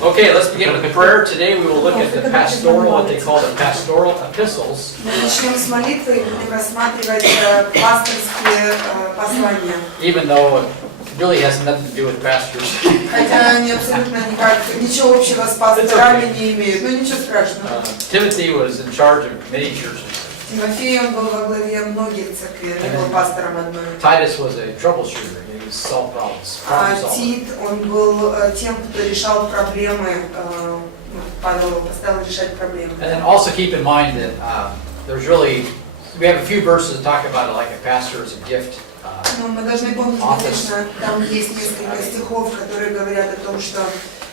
Okay, let's begin with prayer. Today we will look at the pastoral, what they call the pastoral epistles. Начнем с молитвы и будем рассматривать пасторские послания. Even though it really has nothing to do with pastors. Хотя они абсолютно ничего общего с пасторами не имеют, но ничего страшного. Timothy was in charge of many churches. Тимофей, он был во главе многих церквей, он был пастором одной. Titus was a troubleshooter. He was solved problems. Тит, он был тем, кто решал проблемы. Павел его поставил решать проблемы. And then also keep in mind that we have a few verses that talk about it like a pastor as a gift. Но мы должны помнить, конечно, там есть несколько стихов, которые говорят о том, что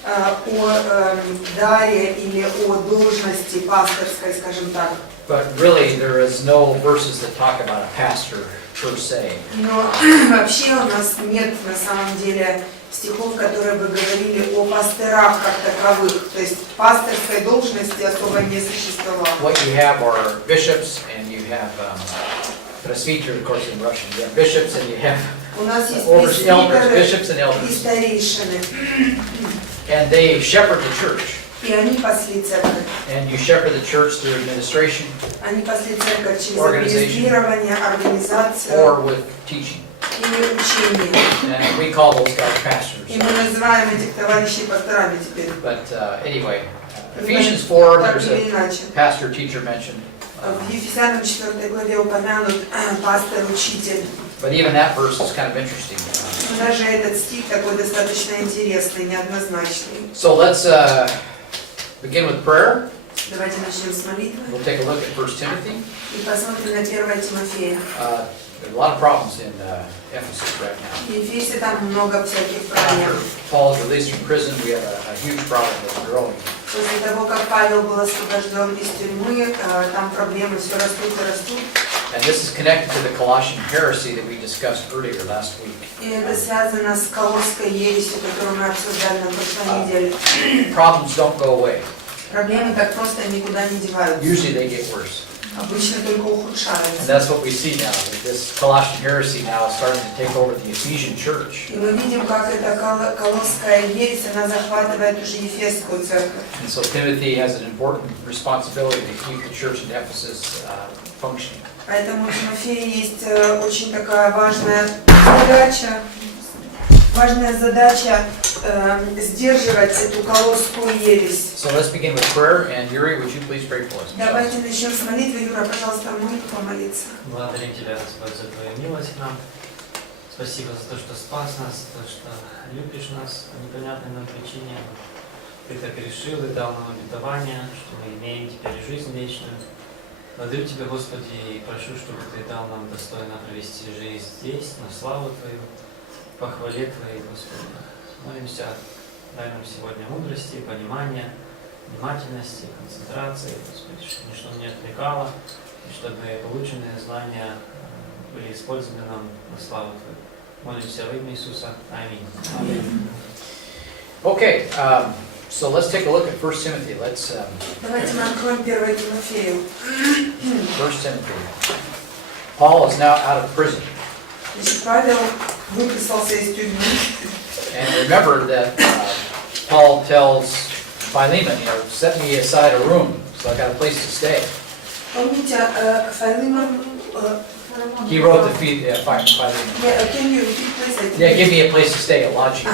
о даре или о должности пасторской, скажем так. But really, there is no verses that talk about a pastor per se. Но вообще у нас нет на самом деле стихов, которые бы говорили о пасторах как таковых. То есть пасторской должности особо не существовало. What you have are bishops and you have presbyter, of course, in Russian. You have bishops and you have bishops and elders. И старейшины. And they shepherd the church. И они пасли церковь. And you shepherd the church through administration, они пасли церковь через администрирование, организацию or with teaching. Или учение. And we call those guys pastors. И мы называем этих товарищей пасторами теперь. But anyway, Ephesians 4, there's a pastor teacher mentioned. В Ефесянам 4 главе упомянут пастор-учитель. But even that verse is kind of interesting. Даже этот стих такой достаточно интересный, неоднозначный. So let's begin with prayer. Давайте начнем с молитвы. We'll take a look at 1 Timothy. И посмотрим на 1 Тимофея. There's a lot of problems in Ephesus right now. В Ефесе там много всяких проблем. After Paul's released from prison, we have a huge problem that's growing. После того, как Павел был освобожден из тюрьмы, там проблемы все растут и растут. And this is connected to the Colossian heresy that we discussed earlier last week. И это связано с Колосской ересью, которую мы обсуждали на прошлой неделе. Problems don't go away. Проблемы так просто никуда не деваются. Usually they get worse. Обычно только ухудшаются. And that's what we see now. This Colossian heresy now is starting to take over the Ephesian church. И мы видим, как эта Колосская ересь, она захватывает уже Ефесскую церковь. And so Timothy has an important responsibility to keep the church in Ephesus functioning. Поэтому у Тимофея есть очень такая важная задача сдерживать эту колосскую ересь. So let's begin with prayer, and Yuri, would you please pray for us? Давайте начнем с молитвы. Юра, пожалуйста, можете помолиться. Благодарим Тебя, Господь, за Твою милость к нам. Спасибо за то, что спас нас, за то, что любишь нас по непонятной нам причине. Ты так решил и дал нам обетование, что мы имеем теперь жизнь вечную. Благодарю Тебя, Господи, и прошу, чтобы Ты дал нам достойно провести жизнь здесь, на славу Твою, по хвале Твоей, Господи. Молимся, дай нам сегодня мудрости, понимания, внимательности, концентрации, Господи, чтобы ничто не отвлекало, и чтобы полученные знания были использованы нам на славу Твою. Молимся во имя Иисуса. Аминь. Okay, so let's take a look at 1 Timothy. Давайте мы откроем 1 Тимофею. 1 Timothy. Paul is now out of prison. Значит, Павел выписался из тюрьмы. And remember that Paul tells Philemon, set me aside a room, so I got a place to stay. Помните, Philemon. He wrote the Philemon. Yeah, give me a place to stay, a lodging.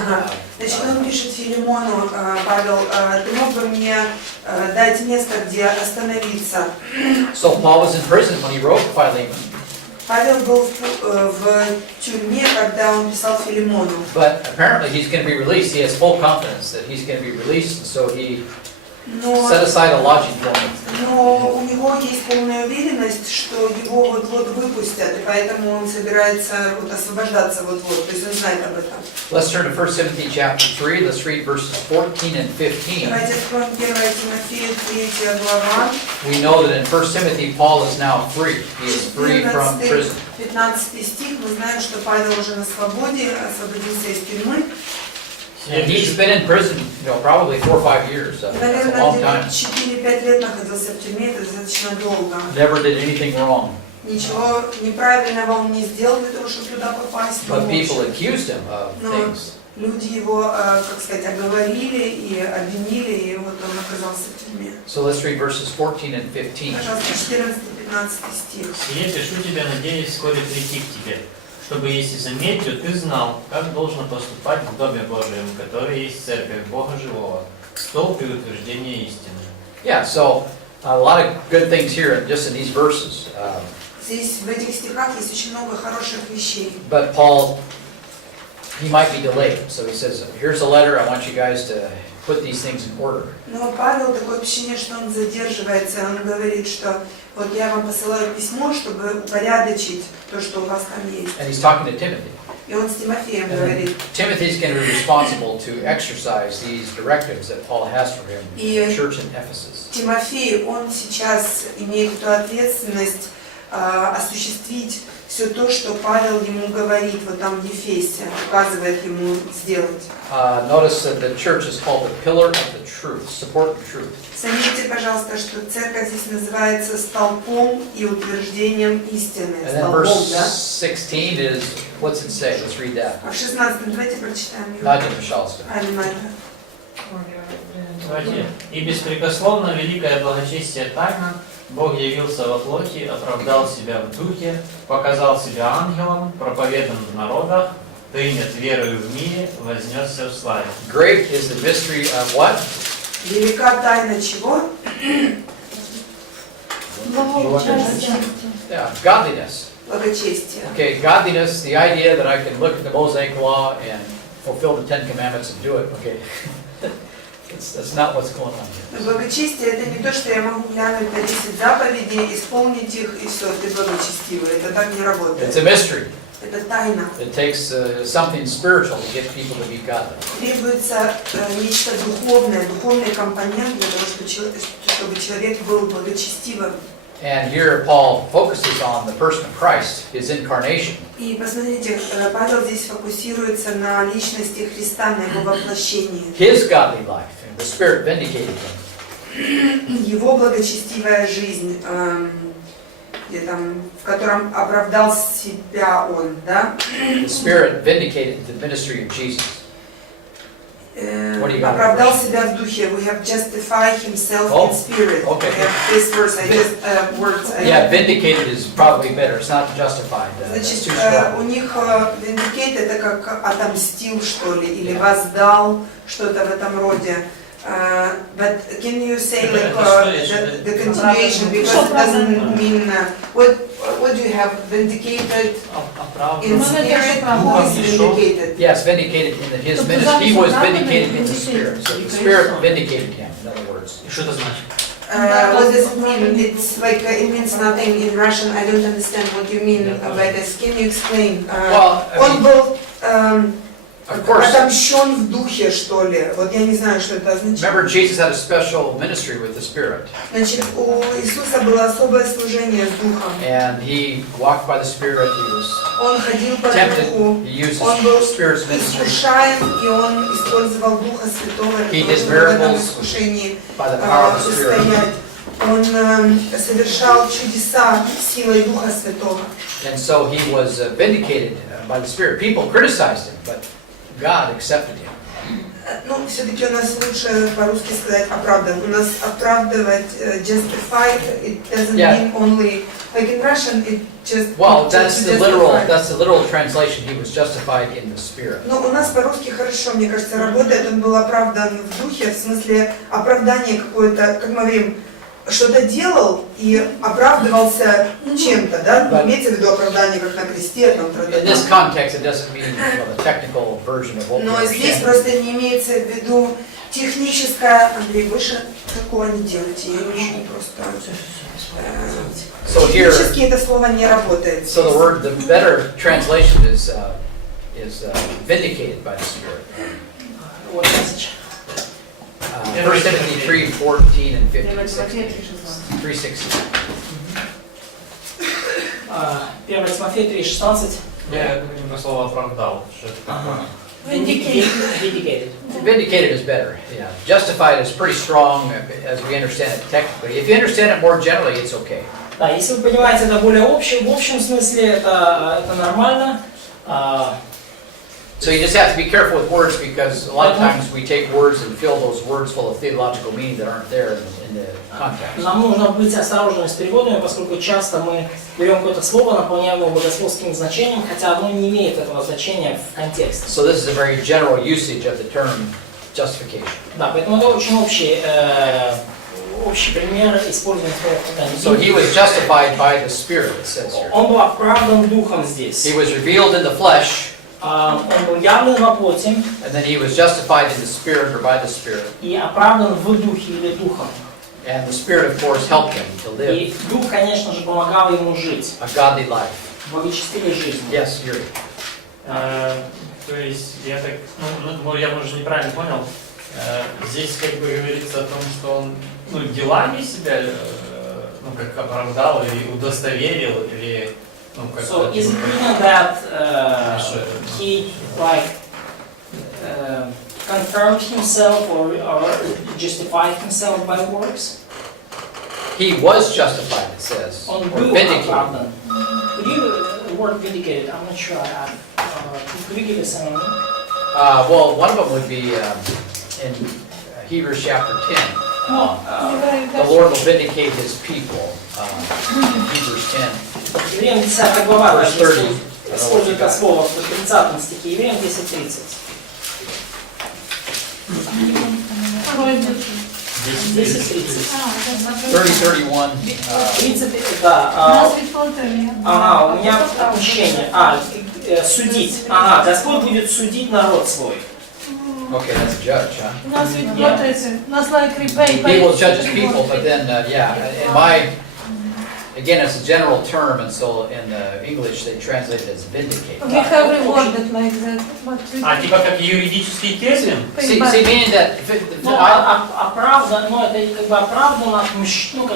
Значит, он пишет Филимону, Павел, ты мог бы мне дать место, где остановиться? So Paul was in prison when he wrote Philemon. Павел был в тюрьме, когда он писал Филимону. But apparently he's going to be released. He has full confidence that he's going to be released, and so he set aside a lodging for him. Но у него есть полная уверенность, что его вот-вот выпустят, и поэтому он собирается освобождаться вот-вот. То есть он знает об этом. Let's turn to 1 Timothy chapter 3. Let's read verses 14 and 15. Давайте откроем 1 Тимофею 3 глава. We know that in 1 Timothy Paul is now free. He is free from prison. 15 стих. Мы знаем, что Павел уже на свободе, освободился из тюрьмы. And he's been in prison, probably 4 or 5 years. That's a long time. 4-5 лет находился в тюрьме, это достаточно долго. Never did anything wrong. Ничего неправильного он не сделал для того, чтобы туда попасть. But people accused him of things. Люди его, как сказать, оговорили и обвинили, и вот он оказался в тюрьме. So let's read verses 14 and 15. Пожалуйста, 14-15 стих. «Сие пишу тебя, надеюсь, вскоре прийти к тебе, чтобы, если заметью, ты знал, как должно поступать в Доме Божьем, который есть Церковь Бога Живого, столб и утверждение истины». Yeah, so a lot of good things here just in these verses. Здесь, в этих стихах, есть очень много хороших вещей. But Paul, he might be delayed. So he says, here's a letter, I want you guys to put these things in order. Но Павел, такое ощущение, что он задерживается, он говорит, что вот я вам посылаю письмо, чтобы упорядочить то, что у вас там есть. And he's talking to Timothy. И он с Тимофеем And говорит. Timothy's going to be responsible to exercise these directives that Paul has for him in the church in Ephesus. Тимофей, он сейчас имеет эту ответственность осуществить все то, что Павел ему говорит вот там в Ефесе, указывает ему сделать. Notice that the church is called the pillar of the truth, support the truth. Заметьте, пожалуйста, что церковь здесь называется столпом и утверждением истины. And then Столбом, verse да? 16 is, what's it say? Let's read that. А в 16-м давайте прочитаем его. Надя, пожалуйста. Давайте. «И беспрекословно великое благочестие тайна, Бог явился во плоти, оправдал себя в духе, показал себя ангелом, проповедан в народах, принят верою в мире, вознесся в славе». Great is the mystery of what? Велика тайна чего? Yeah, godliness. Благочестие. Okay, godliness, the idea that I can look at the Mosaic Law and fulfill the 10 Commandments and do it, okay. That's not what's going on here. Благочестие это не то, что я могу глянуть на 10 заповедей, исполнить их и все, ты благочестивый. Это так не работает. It's a mystery. Это тайна. It takes something spiritual to get people to be godly. Trебуется нечто духовное, духовный компонент для того, чтобы человек был благочестивым. And here Paul focuses on the person of Christ, his incarnation. И посмотрите, Павел здесь фокусируется на личности Христа, на его воплощении. His godly life, and the Spirit vindicated him. Его благочестивая жизнь, где там, в котором оправдал себя он, да? The Spirit vindicated the ministry of Jesus. Оправдал себя в духе. We have justified himself in spirit. Okay. We have this verse. I just words. Yeah, vindicated is probably better. It's not justified. That's Значит, too strong. у них vindicate это как отомстил, что ли, или воздал, что-то в этом роде. But can you say like the continuation, because it doesn't mean what do you have vindicated in spirit? Who is vindicated? Yes, vindicated in his ministry. He was vindicated in the Spirit. So the Spirit vindicated him, in other words. И что это значит? What does it mean? It's like it means nothing in Russian. I don't understand what you mean by this. Can you explain? Well, Он был of course. отомщен в духе, что ли. Вот я не знаю, что это означает. Remember, Jesus had a special ministry with the Spirit. Значит, у Иисуса было особое служение с духом. And he walked by the Spirit. He was Он ходил по tempted. духу. He used Он his был Spirit's ministry искушаем, и он использовал Духа Святого He для did того, чтобы в этом miracles искушении by the power of the Spirit. устоять. Он совершал чудеса силой Духа Святого. And so he was vindicated by the Spirit. People criticized him, but God accepted him. Ну, все-таки у нас лучше по-русски сказать оправдан. У нас оправдывать, justified, it doesn't mean only, like in Russian, it just... Well, that's the literal translation. He was justified in the Spirit. Ну, у нас по-русски хорошо, мне кажется, работает. Он был оправдан в духе, в смысле оправдание какое-то, как мы говорим, что-то делал и оправдывался чем-то, да? Имеется в виду оправдание, как на кресте, там, In this context, it doesn't mean the technical version of what we но здесь understand. просто не имеется в виду техническое. Андрей, больше такого не делайте, я не могу просто. So here, Технически это слово не работает. so the better translation is vindicated by the Spirit. What passage? 1 Timothy 3:14 and 15, 3:16. 1 Тимофея 3:16. Я говорю на слово «оправдал». Что это такое? Vindicated. Vindicated is better. Yeah, justified is pretty strong as we understand it technically. If you understand it more generally, it's okay. Да, если вы понимаете это более в общем смысле, это нормально. So you just have to be careful with words because a lot of times we take words and fill those words full of theological meaning that aren't there in the context. Нам нужно быть осторожными с переводами, поскольку часто мы берем какое-то слово, наполняем его богословским значением, хотя оно не имеет этого значения в контексте. So this is a very general usage of the term justification. Да, поэтому это очень общий пример использования слова. So he was justified by the Spirit, it says here. Он был оправдан духом здесь. He was revealed in the flesh, Он был явлен во плоти and then he was justified in the Spirit or by the Spirit. и оправдан в духе или духом. And the Spirit, of course, helped him to live И дух, конечно же, помогал ему жить, a godly life. благочестивой жизнью. Yes, Yuri. То есть, я так, я, может, неправильно понял, здесь как бы говорится о том, что он делами себя как оправдал или удостоверил, или как So is it written that he confirmed himself or justified himself by works? He was justified, it says, or Он был vindicated. оправдан. Could you word vindicated? I'm not sure. Could you give us an? Well, one of them would be in Hebrews chapter 10. The Lord will vindicate His people. Hebrews 10. Евреям 10 глава, Verse 30. использует это слово в 30 стихе. Евреям 10:30. 10:30. 30:31. 30, да. У меня отмщение. Судить. Господь будет судить народ свой. Okay, that's a judge, huh? Yeah. He will judge His people, but then, again, it's a general term, and so in English they translate it as vindicate. We have rewarded like that, but we типа как юридический термин? See, meaning that Оправдан, это как бы оправдан, отмщен,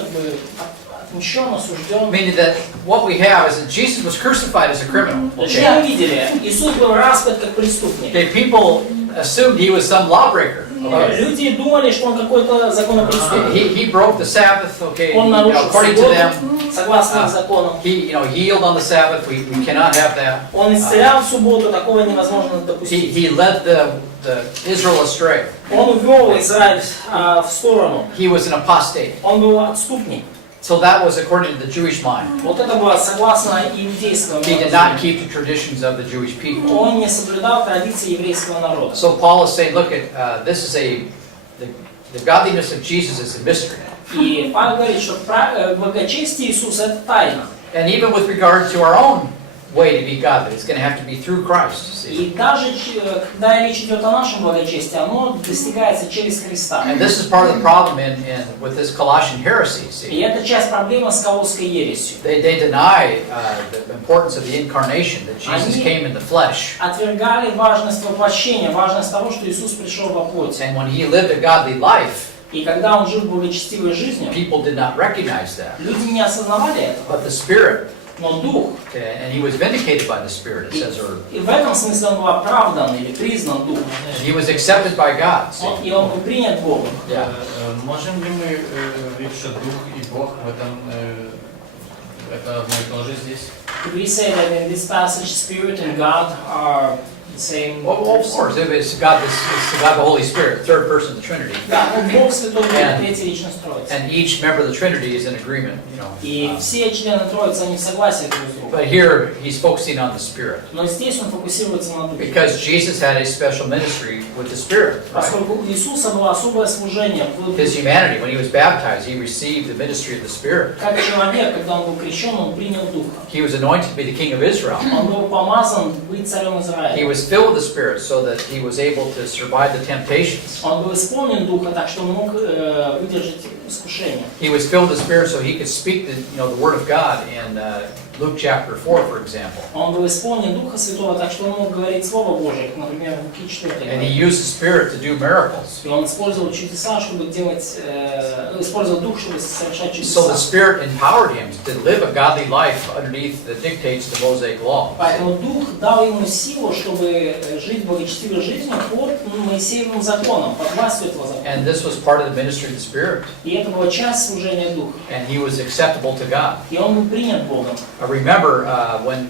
осужден. meaning that what we have is that Jesus was crucified as a criminal. Что Okay. мы видели? Иисус был распят как преступник. Okay, people assumed He was some lawbreaker. Okay. Люди думали, что он какой-то законопреступник. He broke the Sabbath, okay, Он нарушил according to субботу, them. согласно их законам. He healed on the Sabbath. We cannot have that. Он исцелял в субботу, такого невозможно допустить. He led the Israel astray. Он увел Израиль в сторону. He was an apostate. Он был отступник. So that was according to the Jewish mind. Вот это было согласно иудейскому He did not keep the traditions of the Jewish people. Он не соблюдал традиции еврейского народа. So Paul is saying, look, this is the godliness of Jesus is a mystery. И Павел говорит, что благочестие Иисуса это тайна. And even with regard to our own way to be godly, it's going to have to be through Christ. See? И даже когда речь идет о нашем благочестии, оно достигается через Христа. And this is part of the problem with this Colossian heresy. И See? это часть проблемы с Колосской ересью. They deny the importance of the incarnation, that Jesus Они came in the flesh. отвергали важность воплощения, важность того, что Иисус пришел во плоти. And when He lived a godly life, И когда Он жил благочестивой жизнью, people did not recognize that. люди не осознавали этого. But the Spirit, Но Дух, and He was vindicated by the Spirit, it says, or и в этом смысле Он был оправдан или признан Духом. He was accepted by God. See? И Он был принят Богом. Yeah. Можем ли мы говорить, что Дух и Бог в этом это одно и то же здесь? Could we say that in this passage, Spirit and God are the same? Well, of course, if it's God the Holy Spirit, third person of the Trinity, Да, Бог Святой, And- третья личность Троицы. and each member of the Trinity is in agreement, you know. И все члены Троицы, они в согласии друг с другом. But here He's focusing on the Spirit Но здесь Он фокусируется на Духе. because Jesus had a special ministry with the Spirit. Right? Поскольку у Иисуса было особое служение в His humanity, when He was baptized, He received the ministry of the Spirit. как человек, когда Он был крещен, Он принял Духа. He was anointed to be the King of Israel. Он был помазан быть царем He Израиля. was filled with the Spirit so that He was able to survive the temptations. Он был исполнен Духа, так что Он мог выдержать искушение. He was filled with the Spirit so He could speak the Word of God in Luke chapter 4, for example. Он был исполнен Духа Святого, так что Он мог говорить Слово Божие, как, например, в Луки 4. And He used the Spirit to do miracles. И Он использовал чудеса, чтобы делать, использовал Дух, чтобы совершать So the чудеса. Spirit empowered him to live a godly life underneath the dictates of the Mosaic law. Поэтому Дух дал ему силу, чтобы жить благочестивой жизнью под Моисеевым законом, под властью этого закона. And this was part of the ministry of the Spirit. И это была часть служения Духа. And he was acceptable to God. И он был принят Богом. Remember, when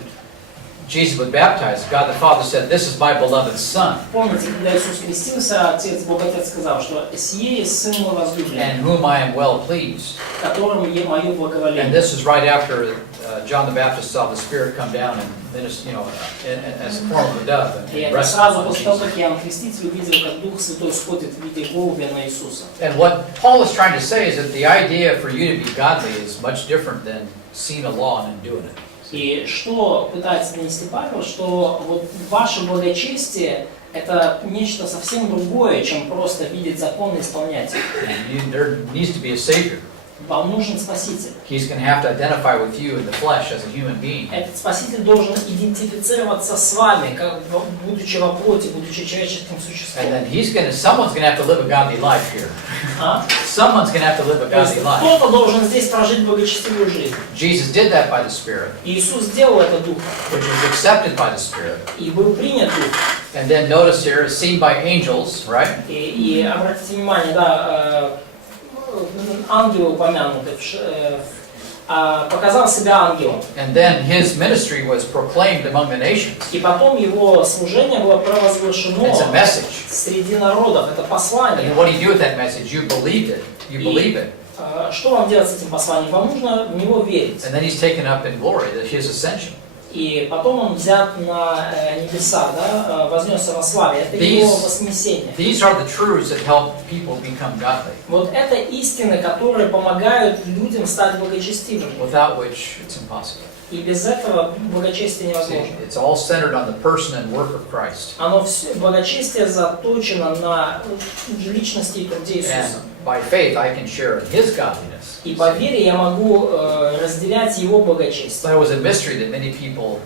Jesus was baptized, God the Father said, "This is my beloved Son, Помните, когда Иисус крестился, Отец, Бог Отец сказал, что «Сие есть Сын мой возлюбленный, in whom I am well pleased." которому е мое And благоволение». this is right after John the Baptist saw the Spirit come down and minister, as a form of a dove И and это rest сразу upon после того, Jesus. как Иоанн Креститель увидел, как Дух Святой сходит в виде голубя на Иисуса. And what Paul is trying to say is that the idea for you to be godly is much different than seeing a law and then doing it. И что пытается донести Павел, что вот ваше благочестие – это нечто совсем другое, чем просто видеть закон и исполнять их. There needs to be a Savior. Вам нужен Спаситель. He's going to have to identify with you in the flesh as a human being. Этот Спаситель должен идентифицироваться с вами, как будучи во плоти, будучи человеческим существом. And then someone's going to have to live a godly life here. Someone's going to have to live a То есть godly life. кто-то должен здесь прожить благочестивую жизнь. Jesus did that by the Spirit, И Иисус сделал это Духом, which was accepted by the Spirit. и был принят Дух. And then notice here, it's seen by angels, right? И обратите внимание, да, ангелы упомянуты, показал себя ангелом. And then his ministry was proclaimed among the nations. И потом его служение было провозглашено It's a message. среди народов. Это послание. And what do you do with that message? You believed it. You believe it. Что вам делать с этим посланием? Вам нужно в него верить. And then he's taken up in glory, that his ascension. И потом он взят на небеса, да, вознесся во славе. Это его вознесение. These are the truths that help people become godly. Вот это истины, которые помогают людям стать благочестивыми. Without which it's impossible. И без этого благочестие невозможно. It's all centered on the person and work of Christ. Оно все, благочестие заточено на личности и труде Иисуса. And by faith I can share in his godliness. И по вере я могу разделять его благочестие. But it was a mystery that many people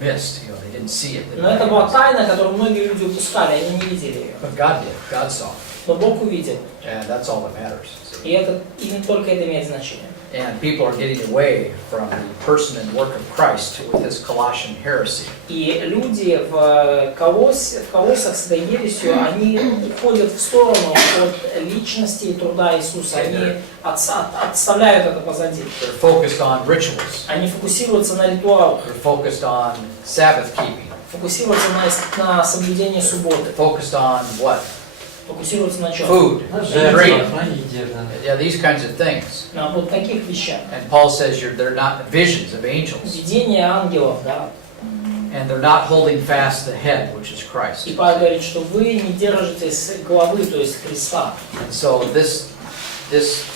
missed. They didn't see it. Но это была тайна, которую многие люди упускали, они не видели ее. But God did. God saw. Но Бог увидел. And that's all that matters. И только это имеет значение. And people are getting away from the person and work of Christ with this Colossian heresy. И люди в колоссах с этой ересью, они уходят в сторону от личности и труда Иисуса. Они отставляют это позади. They're focused on rituals. Они фокусируются на ритуалах. They're focused on Sabbath keeping. Фокусируются на соблюдении субботы. Focused on what? Фокусируются на чем? Food, drink. На еде, да. Yeah, these kinds of things. На вот таких вещах. And Paul says they're not visions of angels. Видение ангелов, да. And they're not holding fast the head, which is Christ. И Павел говорит, что вы не держитесь головы, то есть Христа. And so this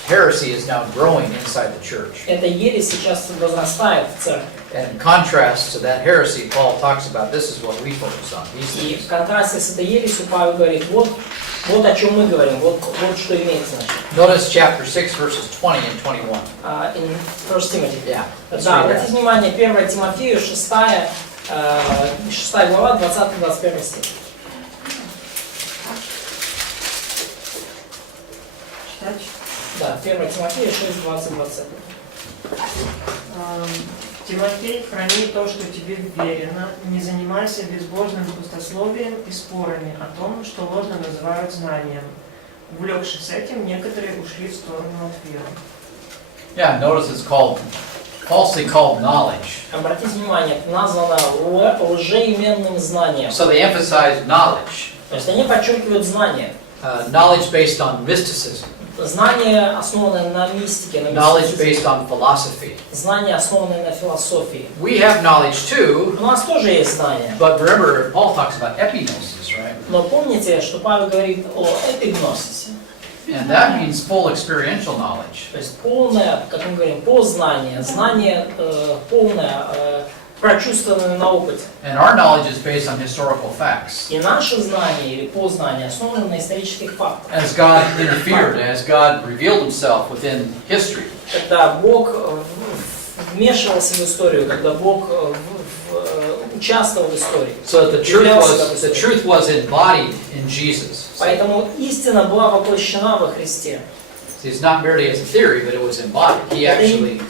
heresy is now growing inside the church. Эта ересь сейчас возрастает в церкви. And in contrast to that heresy, Paul talks about this is what we focus on. These И things. в контрасте с этой ересью Павел говорит, вот о чем мы говорим, вот что имеет значение. Notice chapter 6, verses 20 and 21. In 1 Timothy. Yeah. Let's Да, read обратите that. внимание, 1 Тимофею, 6 глава, 20-21 стих. Читать? Да, 1 Тимофея 6, 20-21. Тимофей, храни то, что тебе верено, не занимайся безбожным пустословием и спорами о том, что ложно называют знанием. Увлекшись этим, некоторые ушли в сторону от веры. Yeah, notice it's falsely called knowledge. Обратите внимание, названо лжеименным знанием. So they emphasize knowledge. То есть они подчеркивают знание. Knowledge based on mysticism. Знание, основанное на мистике, на Knowledge мистицизме. based on philosophy. Знание, основанное на философии. We have knowledge too, У нас тоже есть знание. but remember, Paul talks about epignosis, right? Но помните, что Павел говорит о эпигносисе. And that means full experiential knowledge. То есть полное, как мы говорим, познание. Знание полное, прочувствованное на опыте. And our knowledge is based on historical facts. И наше знание или познание основано на исторических фактах. As God interfered, as God revealed himself within history. Когда Бог вмешивался в историю, когда Бог участвовал в истории. So the truth was embodied in Jesus. Поэтому истина была воплощена во Христе. It's not merely as a theory, but it was embodied. He actually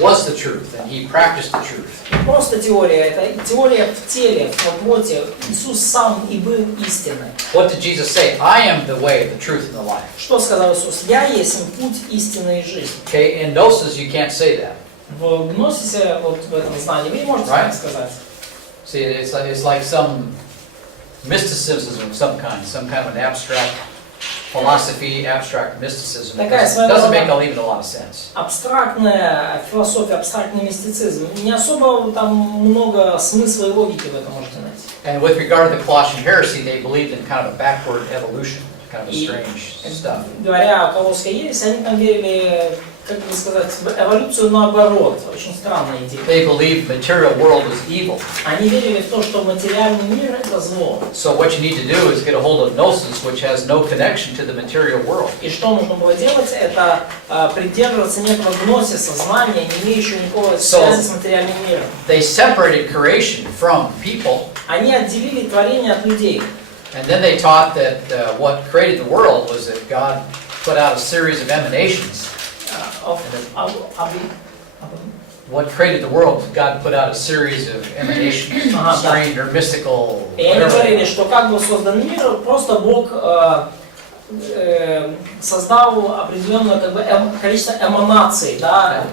was the truth, and he practiced the truth. Не просто теория, это теория в теле, в плоти. Иисус сам и был истиной. What did Jesus say? I am the way, the truth, and the life. Что сказал Иисус? Я есть путь, истина и жизнь. Okay, in Gnosis you can't say that. В гносисе, вот в этом знании, вы не можете так сказать. See, it's like some mysticism of some kind of an abstract philosophy, abstract mysticism. It doesn't make even a lot of sense. Абстрактная философия, абстрактный мистицизм. Не особо там много смысла и логики в этом можете найти. And with regard to the Colossian heresy, they believed in kind of a backward evolution, kind of a strange stuff. Говоря о Колосской ереси, они там верили, как бы сказать, в эволюцию наоборот. Очень странная идея. They believed material world was evil. Они верили в то, что материальный мир это зло. So what you need to do is get a hold of gnosis, which has no connection to the material world. И что нужно было делать, это придерживаться некого гносиса, знания, не имеющего никакого связи с материальным миром. They separated creation from people. Они отделили творение от людей. And then they taught that what created the world was that God put out a series of emanations. What created the world, God put out a series of emanations, strange or mystical. И они говорили, что как был создан мир, просто Бог создал определенное как бы количество эманаций, да,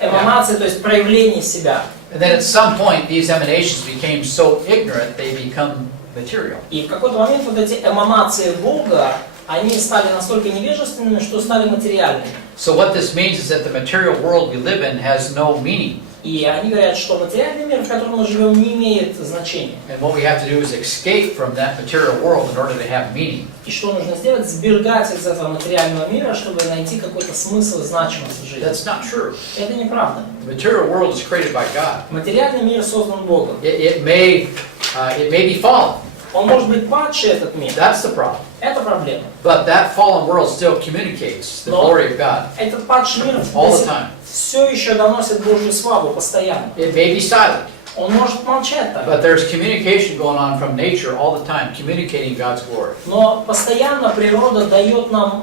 эманаций, то есть проявлений себя. And then at some point, these emanations became so ignorant they become material. И в какой-то момент вот эти эманации Бога, они стали настолько невежественными, что стали материальными. So what this means is that the material world we live in has no meaning. И они говорят, что материальный мир, в котором мы живем, не имеет значения. And what we have to do is escape from that material world in order to have meaning. И что нужно сделать? Сбегать из этого материального мира, чтобы найти какой-то смысл и значимость в жизни. That's not true. Это неправда. The material world is created by God. Материальный мир создан Богом. It may be fallen. Он может быть падший, этот мир. That's the problem. Это проблема. But that fallen world still communicates the glory of God Этот падший мир all the time. все еще доносит Божью славу постоянно. It may be silent, Он может молчать так. but there's communication going on from nature all the time, communicating God's glory. Но постоянно природа дает нам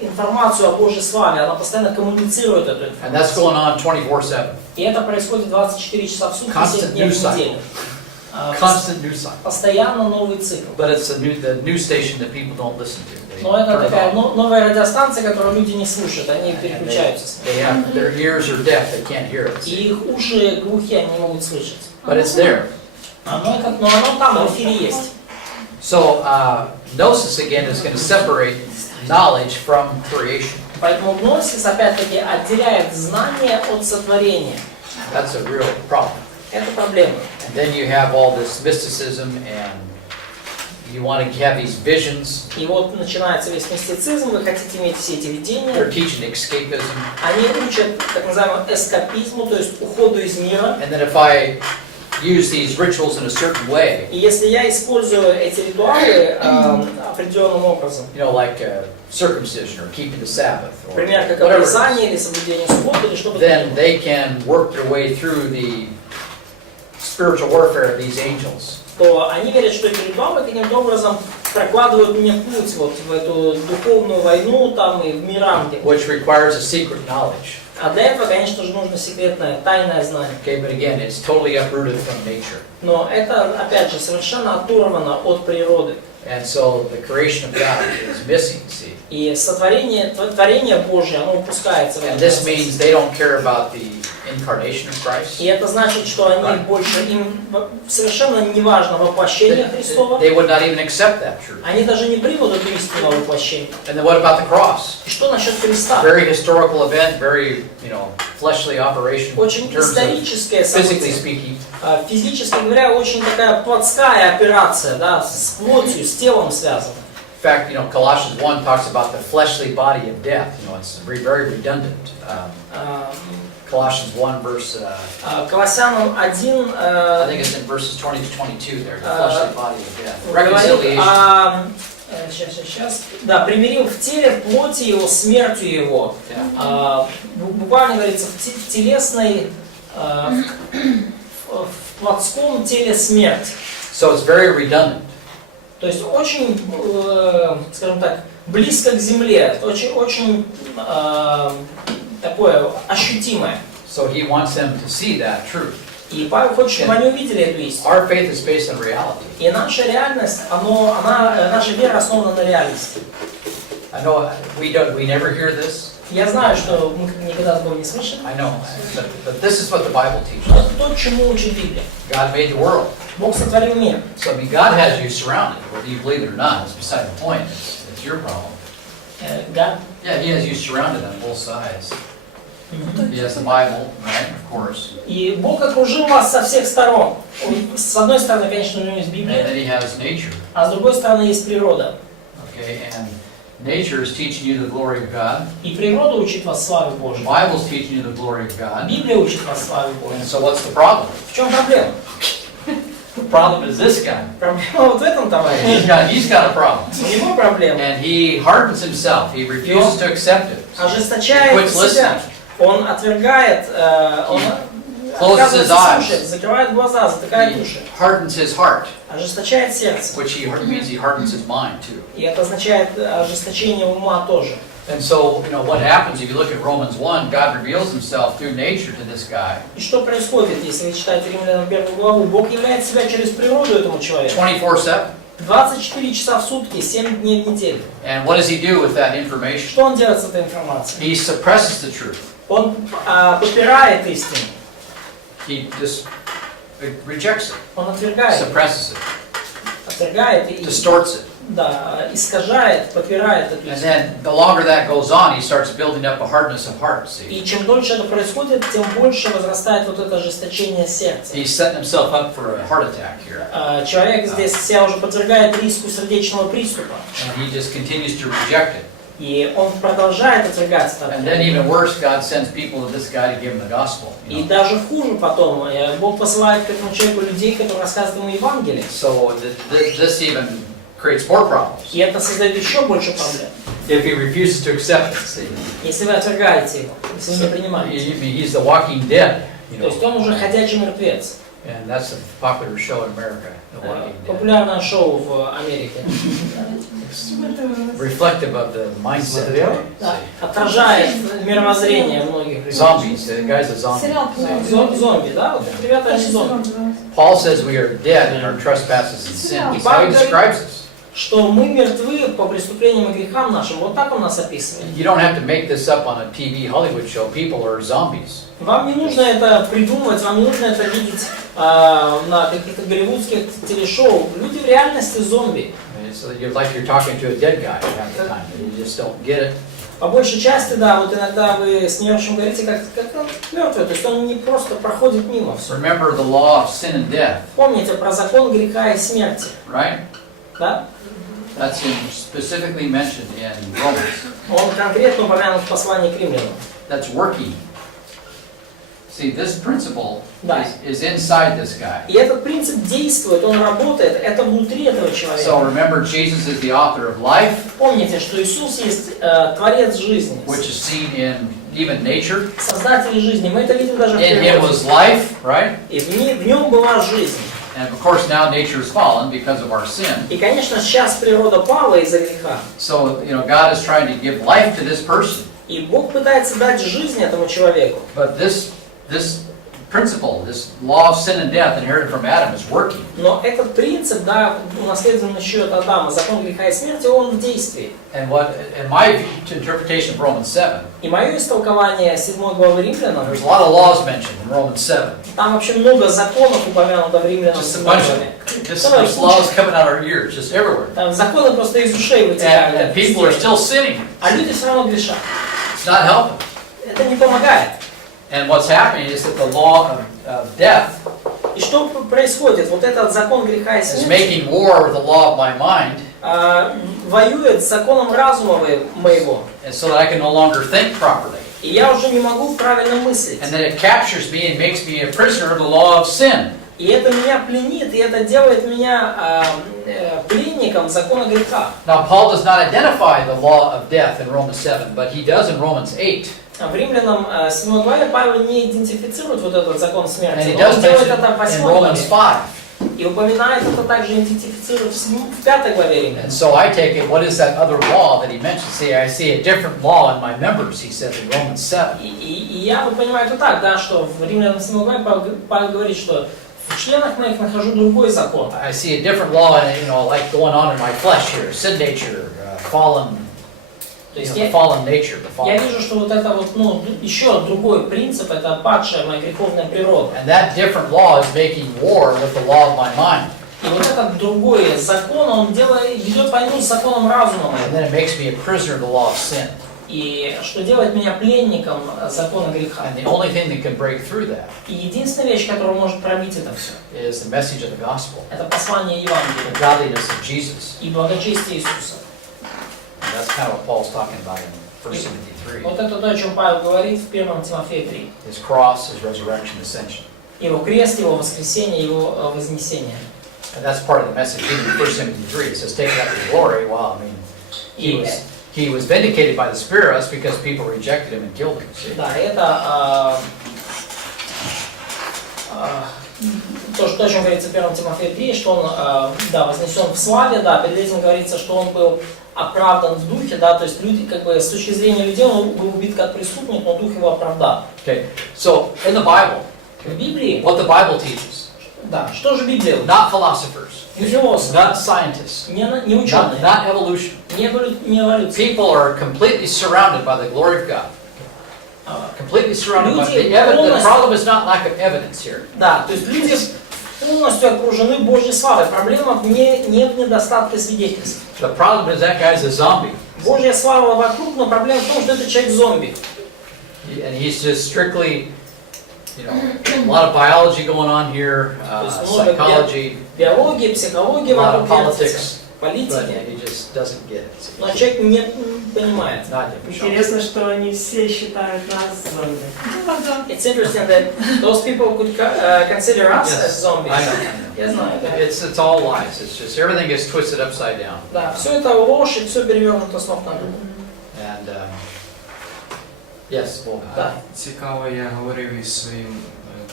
информацию о Божьей славе, она постоянно коммуницирует эту And that's информацию. going on 24/7. И это происходит 24 часа в сутки, 7 дней в неделю. Constant news cycle. Постоянно новый цикл. But it's the news station that people don't listen to. They Но это turn it такая off. новая радиостанция, которую люди не слушают, они And переключаются. they have, their ears are deaf, they can't hear it. И их уши глухие, они не могут слышать. But it's there. Но оно там, в эфире есть. So gnosis again is going to separate knowledge from creation. Поэтому гносис опять-таки отделяет знание от сотворения. That's a real problem. Это проблема. And then you have all this mysticism, and you want to have these visions. И вот начинается весь мистицизм, вы хотите иметь все эти They're видения. teaching escapism. Они учат так называемому эскапизму, то есть уходу из мира. And then if I use these rituals in a certain way, И если я использую эти ритуалы определенным образом, you know, like circumcision or keeping the Sabbath or например, как whatever, обрезание или соблюдение субботы, или что-то then такое, they can work their way through the spiritual warfare of these angels. то они верят, что эти ритуалы каким-то образом прокладывают мне путь вот в эту духовную войну там и в мирам. Which requires a secret knowledge. А для этого, конечно же, нужно секретное, тайное знание. Okay, but again, it's totally uprooted from nature. Но это, опять же, совершенно оторвано от природы. And so the creation of God is missing, see. И творение Божье, оно упускается в And этом this процессе. means they don't care about the incarnation of Christ. И это значит, что они больше, им совершенно не важно воплощение Христова. They would not even accept that truth. Они даже не примут это истинное воплощение. And then what about the cross? И что насчет креста? Very historical event, very, fleshly operation Очень in terms of историческое physically событие. speaking. Физически говоря, очень такая плотская операция, да, с плотью, с телом связана. In fact, Colossians 1 talks about the fleshly body of death. It's very redundant. Colossians 1 verse, Колоссянам 1 I think it's in verses 20 to 22 there, the fleshly body of death. говорит Reconciliation. сейчас, да, примирил в теле плоти его смертью его. Буквально говорится в телесной, в плотском теле смерть. So it's very redundant. То есть очень, скажем так, близко к земле, очень такое ощутимое. So he wants them to see that truth. И Павел хочет, чтобы они увидели эту истину. Our faith is based on reality. И наша реальность, наша вера основана на реальности. I know we never hear this. Я знаю, что мы никогда такого не слышали. I know, but this is what the Bible teaches. Но это то, чему учит Библия. God made the world. Бог сотворил мир. So I mean, God has you surrounded, whether you believe it or not. It's beside the point. It's your problem. God. Yeah, He has you surrounded on both sides. He has the Bible, right? Of course. И Бог окружил вас со всех сторон. С одной стороны, конечно, у него есть And Библия, then He has nature. а с другой стороны есть природа. Okay, and nature is teaching you the glory of God. И природа учит вас славе The Божьей. Bible is teaching you the glory of God. Библия учит вас славе Божьей. And so what's the problem? В чем проблема? The problem is this guy. Проблема вот в этом, товарищ. He's got a problem. У него проблема. And he hardens himself. He refuses to accept it. Ожесточает Quits себя. listening. Он отвергает, он Closes his отказывается eyes. слушать, закрывает глаза, затыкает He уши. hardens his heart, Ожесточает сердце. which means he hardens his mind too. И это означает ожесточение ума тоже. And so, what happens if you look at Romans 1, God reveals himself through nature to this guy. И что происходит, если вы читаете Римлянам 1 главу? Бог являет себя через природу этому человеку. 24/7. 24 часа в сутки, 7 дней в неделю. And what does he do with that information? Что он делает с этой информацией? He suppresses the truth. Он попирает истину. He just rejects it, Он отвергает, suppresses it, отвергает и distorts it. да, искажает, попирает эту And истину. then the longer that goes on, he starts building up a hardness of heart. See? И чем дольше это происходит, тем больше возрастает вот это ожесточение сердца. He's setting himself up for a heart attack here. Человек здесь себя уже подвергает риску сердечного приступа. And he just continues to reject it. И он продолжает отвергать это. And then even worse, God sends people to this guy to give him the gospel. И даже хуже потом, Бог посылает к этому человеку людей, которые рассказывают ему Евангелие. So this even creates more problems. И это создает еще больше проблем. If he refuses to accept it, see. Если вы отвергаете его, если вы не принимаете. He's the walking dead. То есть он уже ходячий мертвец. And that's a popular show in America, The Walking Dead. Популярное шоу в Америке. Reflective of the mindset. Да, отражает мировоззрение многих людей. Zombies. The guy's a zombie. Зомби, да? Вот ребята, они зомби. Paul says we are dead in our trespasses and sins. That's how he describes us. Что мы мертвы по преступлениям и грехам нашим. Вот так он нас описывает. You don't have to make this up on a TV Hollywood show. People are zombies. Вам не нужно это придумывать, вам не нужно это видеть на каких-то голливудских телешоу. Люди в реальности зомби. It's like you're talking to a dead guy half the time. You just don't get it. По большей части, да, вот иногда вы с неверующим говорите, как он мертвый, то есть он не просто проходит мимо. Все. Remember the law of sin and death, Помните про закон греха и смерти, right? да? That's specifically mentioned in Romans. Он конкретно упомянут в послании к римлянам. That's working. See, this principle Да. is inside this guy. И этот принцип действует, он работает, это внутри этого So человека. remember, Jesus is the author of life, Помните, что Иисус есть Творец жизни, which is seen in even nature. Создатель жизни. Мы это видим даже в In Him природе. was life, right? И в нем была жизнь. And of course now nature is fallen because of our sin. И, конечно, сейчас природа пала из-за греха. So, God is trying to give life to this person. И Бог пытается дать жизнь этому человеку. But this principle, this law of sin and death inherited from Adam is working. Но этот принцип, да, унаследованный еще от Адама, закон греха и смерти, он в действии. And my interpretation of Romans 7, И мое истолкование 7 главы Римлянам, there's a lot of laws mentioned in Romans 7. там вообще много законов упомянуто в Римлянам Just a 7 bunch главе. of there's laws coming out of our ears, just everywhere. Там законы просто из ушей вытекают. And people are still sinning. А люди все равно грешат. It's not helping. Это не помогает. And what's happening is that the law of death И что происходит? Вот этот закон греха и is смерти making war with the law of my mind, воюет с законом разума моего. and so that I can no longer think properly. И я уже не могу правильно мыслить. And then it captures me and makes me a prisoner of the law of sin. И это меня пленит, и это делает меня пленником закона греха. Now, Paul does not identify the law of death in Romans 7, but he does in Romans 8. В Римлянам 7 главе Павел не идентифицирует вот этот закон And смерти, he но он does делает mention это в 8 in главе. Romans 5. И упоминает это также, идентифицирует в 5 главе Римлян. And so I take it, what is that other law that he mentions? See, I see a different law in my members, he says in Romans 7. И я понимаю это так, да, что в Римлянам 7 главе Павел говорит, что в членах моих нахожу другой закон. I see a different law, like going on in my flesh here, sin nature, fallen То You есть know, the fallen nature, the я fallen. вижу, что вот это вот, ну, еще другой принцип, это падшая моя греховная природа. And that different law is making war with the law of my mind. И вот этот другой закон, он ведет войну с законом разума. And then it makes me a prisoner of the law of sin. И что делает меня пленником закона греха. And the only thing that can break through that И единственная вещь, которая может пробить это все, is the message of the gospel, это послание Евангелия the godliness of Jesus. и благочестие Иисуса. And that's kind of what Paul's talking about in 1 Timothy 3. Вот это то, о чем Павел говорит в 1 Тимофея 3. His cross, his resurrection, ascension. Его крест, его воскресение, его вознесение. And that's part of the message in 1 Timothy 3. It says, taking up his glory. Well, I mean, he was vindicated by the Spirit of us because people rejected him and killed him. See? Да, это то, о чем говорится в 1 Тимофея 3, что он, да, вознесен в славе, да, перед этим говорится, что он был оправдан в духе, да, то есть люди, как бы, с точки зрения людей, он был убит как преступник, но дух его оправдал. Okay, so in the Bible, В Библии, what the Bible teaches, да, что же Библия? not philosophers, Не философы, not scientists, не not, ученые, not evolution. не эволюция. People are completely surrounded by the glory of God. Completely surrounded by the evidence. The problem is not lack of evidence here. Да, то есть люди полностью окружены Божьей славой. Проблема нет недостатка свидетельств. The problem is that guy's a zombie. Божья слава вокруг, но проблема в том, что это человек-зомби. And he's just strictly, you know, a lot of biology going on here, psychology, Биология, психология a lot of вокруг politics, but политики. he just doesn't get it. Но человек не понимает. Not different. Интересно, что они все считают нас зомби. It's interesting that those people could consider us as zombies. I know. Я знаю, да. It's all lies. It's just everything is twisted upside down. Да, все это ложь и все перевернуто с ног на голову. And yes, well, Да. Цікаво, я говорив із своїм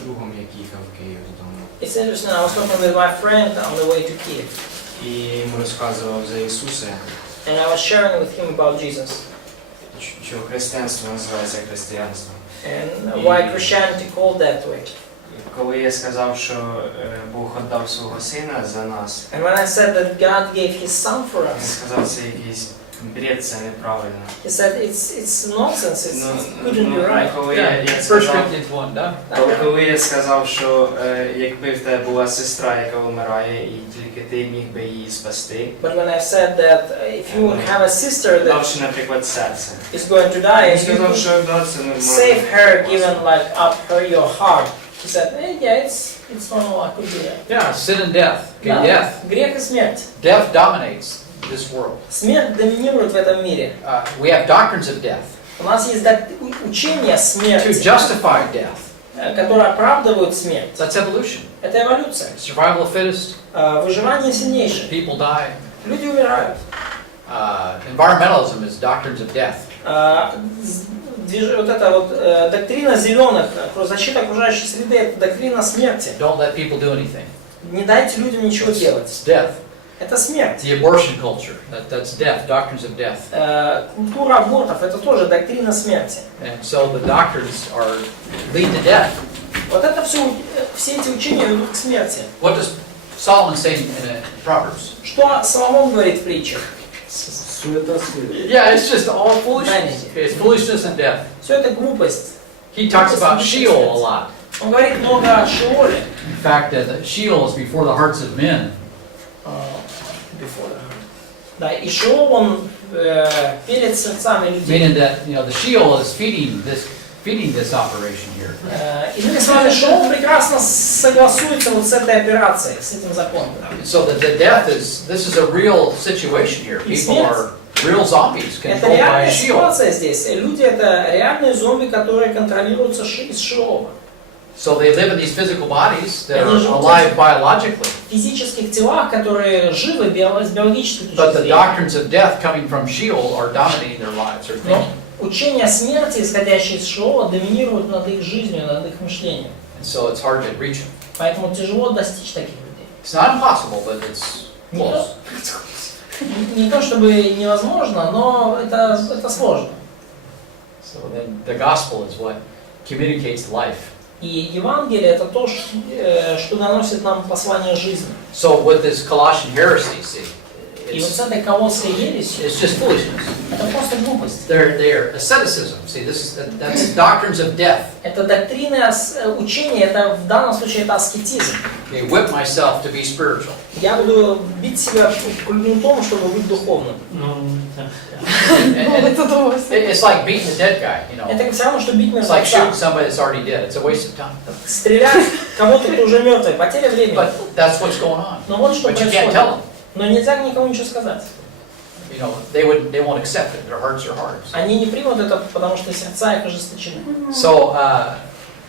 другом, який їхав в Київ додому. It's interesting, I was talking with my friend on the way to Kiev. І йому розказував за Ісуса, And I was sharing with him about Jesus. що християнство називається християнством. And why Christianity called that way. Коли я сказав, що Бог віддав свого сина за нас, And when I said that God gave His Son for він us, сказав, це якийсь бред, це неправильно. he said it's nonsense, it couldn't be right. Коли yeah, я 1 сказав, Corinthians 1, да? коли я сказав, що якби в тебе була сестра, яка вмирає, і тільки ти міг би її спасти, But when I said that if you would have a sister that давши, наприклад, серце. is going to die, Він and you сказав, could що да, це нормально. save her, given like up your heart. He said, yeah, it's normal, I could do that. Yeah, sin and death. Okay, Да. death. Грех и смерть. Death dominates this world. Смерть доминирует в этом мире. We have doctrines of death У нас есть учение to смерти, justify death. которые оправдывают смерть. That's evolution. Это эволюция. Survival of fittest. Выживание сильнейших. People die. Люди умирают. Environmentalism is doctrines of death. Вот эта вот доктрина зеленых, защита окружающей среды, это доктрина смерти. Don't let people do anything. Не дайте людям ничего делать. It's death. Это смерть. The abortion culture. That's death. Doctrines of death. Культура абортов, это тоже доктрина смерти. And so the doctrines lead to death. Вот это все эти учения ведут к смерти. What does Solomon say in Proverbs? Что Соломон говорит в притчах? Yeah, it's just all foolishness. It's foolishness and death. Все это глупость. He talks about Sheol a lot. Он говорит много о Шеоле. In fact, Sheol is before the hearts of men. Да, и Шеол, он перед сердцами людей. Meaning that, you know, the Sheol is feeding this operation here. Иными словами, Шеол прекрасно согласуется вот с этой операцией, с этим законом. So the death this is a real situation here. People are real zombies Это controlled by реальная Sheol. ситуация здесь. Люди это реальные зомби, которые контролируются из Шеола. So they live in these physical bodies that are alive biologically. В физических телах, которые живы с биологической точки But the зрения. doctrines of death coming from Sheol are dominating their lives, their Но thinking. учения смерти, исходящие из Шеола, доминируют над их жизнью, над их мышлением. And so it's hard to reach them. Поэтому тяжело достичь таких людей. It's not impossible, but it's close. Не то чтобы невозможно, но это сложно. So then the gospel is what communicates life. И Евангелие это то, что доносит нам послание жизни. So with this Colossian heresy, see, И вот с этой колосской ересью, it's just foolishness. это просто глупость. They're asceticism. See, that's doctrines of death. Это доктрины учения, это в данном случае это аскетизм. Okay, whip myself to be spiritual. Я буду бить себя кнутом, чтобы быть духовным. And it's like beating a dead guy, you know. Это все равно, что бить It's like мертвеца. shooting somebody that's already dead. It's a waste of time. Стрелять кого-то, кто уже мертвый, потеря времени. But that's what's going on. Но вот что But you can't tell происходит. them. Но нельзя никому ничего сказать. You know, they won't accept it. Their hearts are hard. Они не примут это, потому что сердца их ожесточены. So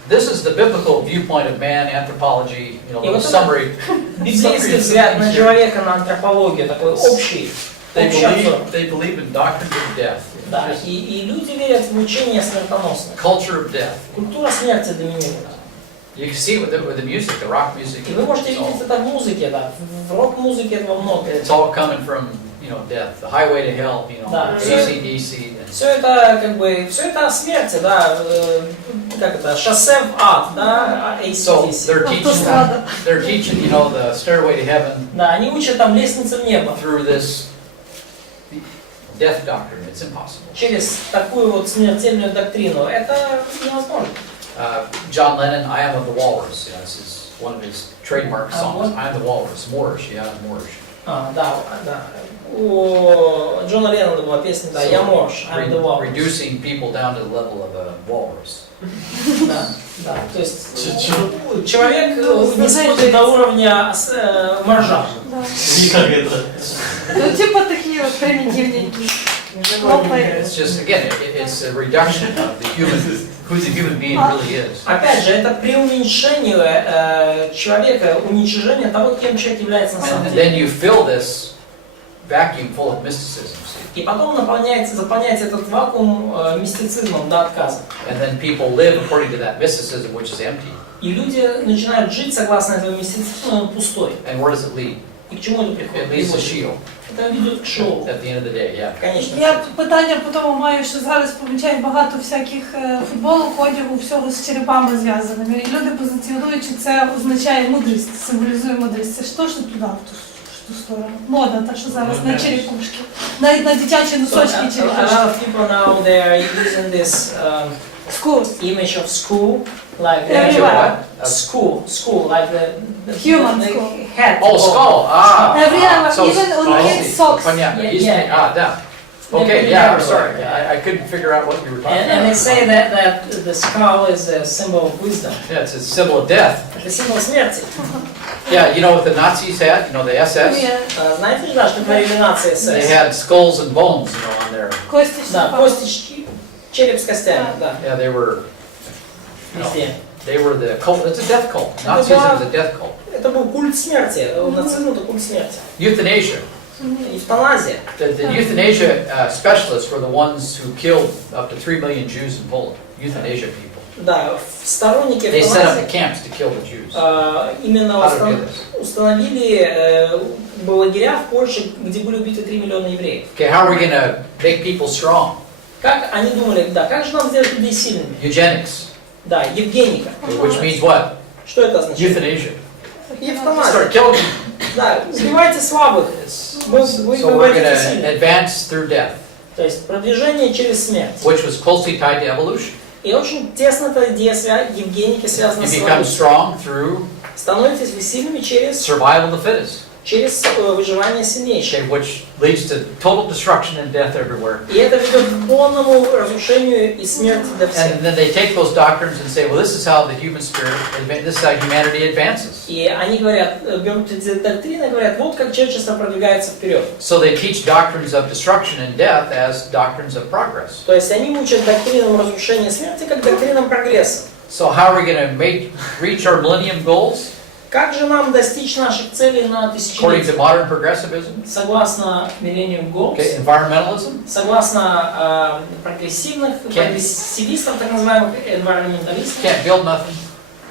this is the biblical viewpoint of man, anthropology. You know, И a вот это summary. библейский взгляд на человека, на антропологию, такой общий. They общий обзор. believe in doctrines of death. Да, и люди верят в учение смертоносное. Culture of death. Культура смерти доминирует. You can see it with the music, the rock music. И вы можете видеть это в музыке, да, в рок-музыке этого много. It's all coming from, you know, death. The highway to hell, you know, Да. AC/DC. Все это как бы, все это о смерти, да, как это, шоссе в ад, да, So AC/DC. they're teaching, you know, the stairway to heaven Да, они учат там лестницы в небо. through this death doctrine. It's impossible. Через такую вот смертельную доктрину. Это невозможно. John Lennon, I Am of the Walrus. You know, this is one of his trademark songs. I Am the Walrus. Moorish, yeah, Moorish. Да, да. У Джона Леннона была песня, да, я морж, I'm the walrus. Reducing people down to the level of a walrus. Да, да, то есть человек не сходит до уровня моржа. Как это? Ну, типа такие вот примитивненькие. It's just, again, it's a reduction of the human, who the human being really is. Опять же, это преуменьшение человека, уничижение того, кем человек является на самом And деле. then you fill this vacuum full of mysticism. See? И потом заполняется этот вакуум мистицизмом до отказа. And then people live according to that mysticism, which is empty. И люди начинают жить согласно этому мистицизму, но он пустой. And where does it lead? И к чему это It приходит? leads to Sheol. Это ведет к шоу. At the end of the day, yeah. Конечно. Я питання по тому маю, що зараз помічають багато всяких футболок, одягу, всього з черепами зв'язаними. І люди позиціонують, що це означає мудрість, символізує мудрість. Це ж то, що туди, в ту сторону. Мода, та що зараз на черепушки. Навіть на дитячі носочки A lot черепушки. of people now they are using this image of school, like Everywhere. school, like the Human the school. head. Oh, skull. Everywhere, So, even on I kids' see. socks. Понятно. Yeah, Eastern- yeah. да. Okay, yeah, I'm sorry. I couldn't figure out what you were talking And they about. say that the skull is a symbol of wisdom. Yeah, it's a symbol of death. Это символ смерти. Yeah, you know what the Nazis had? You know, the SS? Знаете же, да, что творили нации They СС? had skulls and bones, you know, on there. Кості Да, черепа. косточки, череп с костями, да, Yeah, they were, you know, везде. they were the cult. It's a death cult. Nazism is a death cult. Это был культ смерти. Нацизм это культ смерти. Euthanasia. Эвтаназия. The euthanasia specialists were the ones who killed up to 3 million Jews in Poland. Euthanasia people. Да, сторонники They set up the эвтаназии camps to kill the Jews. именно How to do this? установили лагеря в Польше, где были убиты 3 миллиона евреев. Okay, how are we going to make people strong? Как они думали, да, как же нам сделать людей сильными? Eugenics, Да, Евгеника. which means what? Что это означает? Euthanasia. Эвтаназия. Start killing them. Да, убивайте слабых. Вы So we're выводите going to сильных. advance through death, То есть продвижение через смерть. which was closely tied to evolution. И очень тесно эта идея Евгеники связана You с become эволюцией. strong through Становитесь вы сильными через survival of the fittest, выживание сильнейшего. okay, which leads to total destruction and death everywhere. И это ведет к полному разрушению и смерти для всех. And then they take those doctrines and say, well, this is how the human spirit, this is how humanity advances. И они говорят, берут эти доктрины и говорят, вот как человечество продвигается вперед. So they teach doctrines of destruction and death as doctrines of progress. То есть они учат доктринам разрушения и смерти как доктринам прогресса. So how are we going to reach our millennium goals? Как же нам достичь наших целей на According тысячелетие? to modern progressivism, Согласно Millennium Goals, okay, environmentalism, согласно прогрессивистам, так называемых environmentалистов, can't build nothing,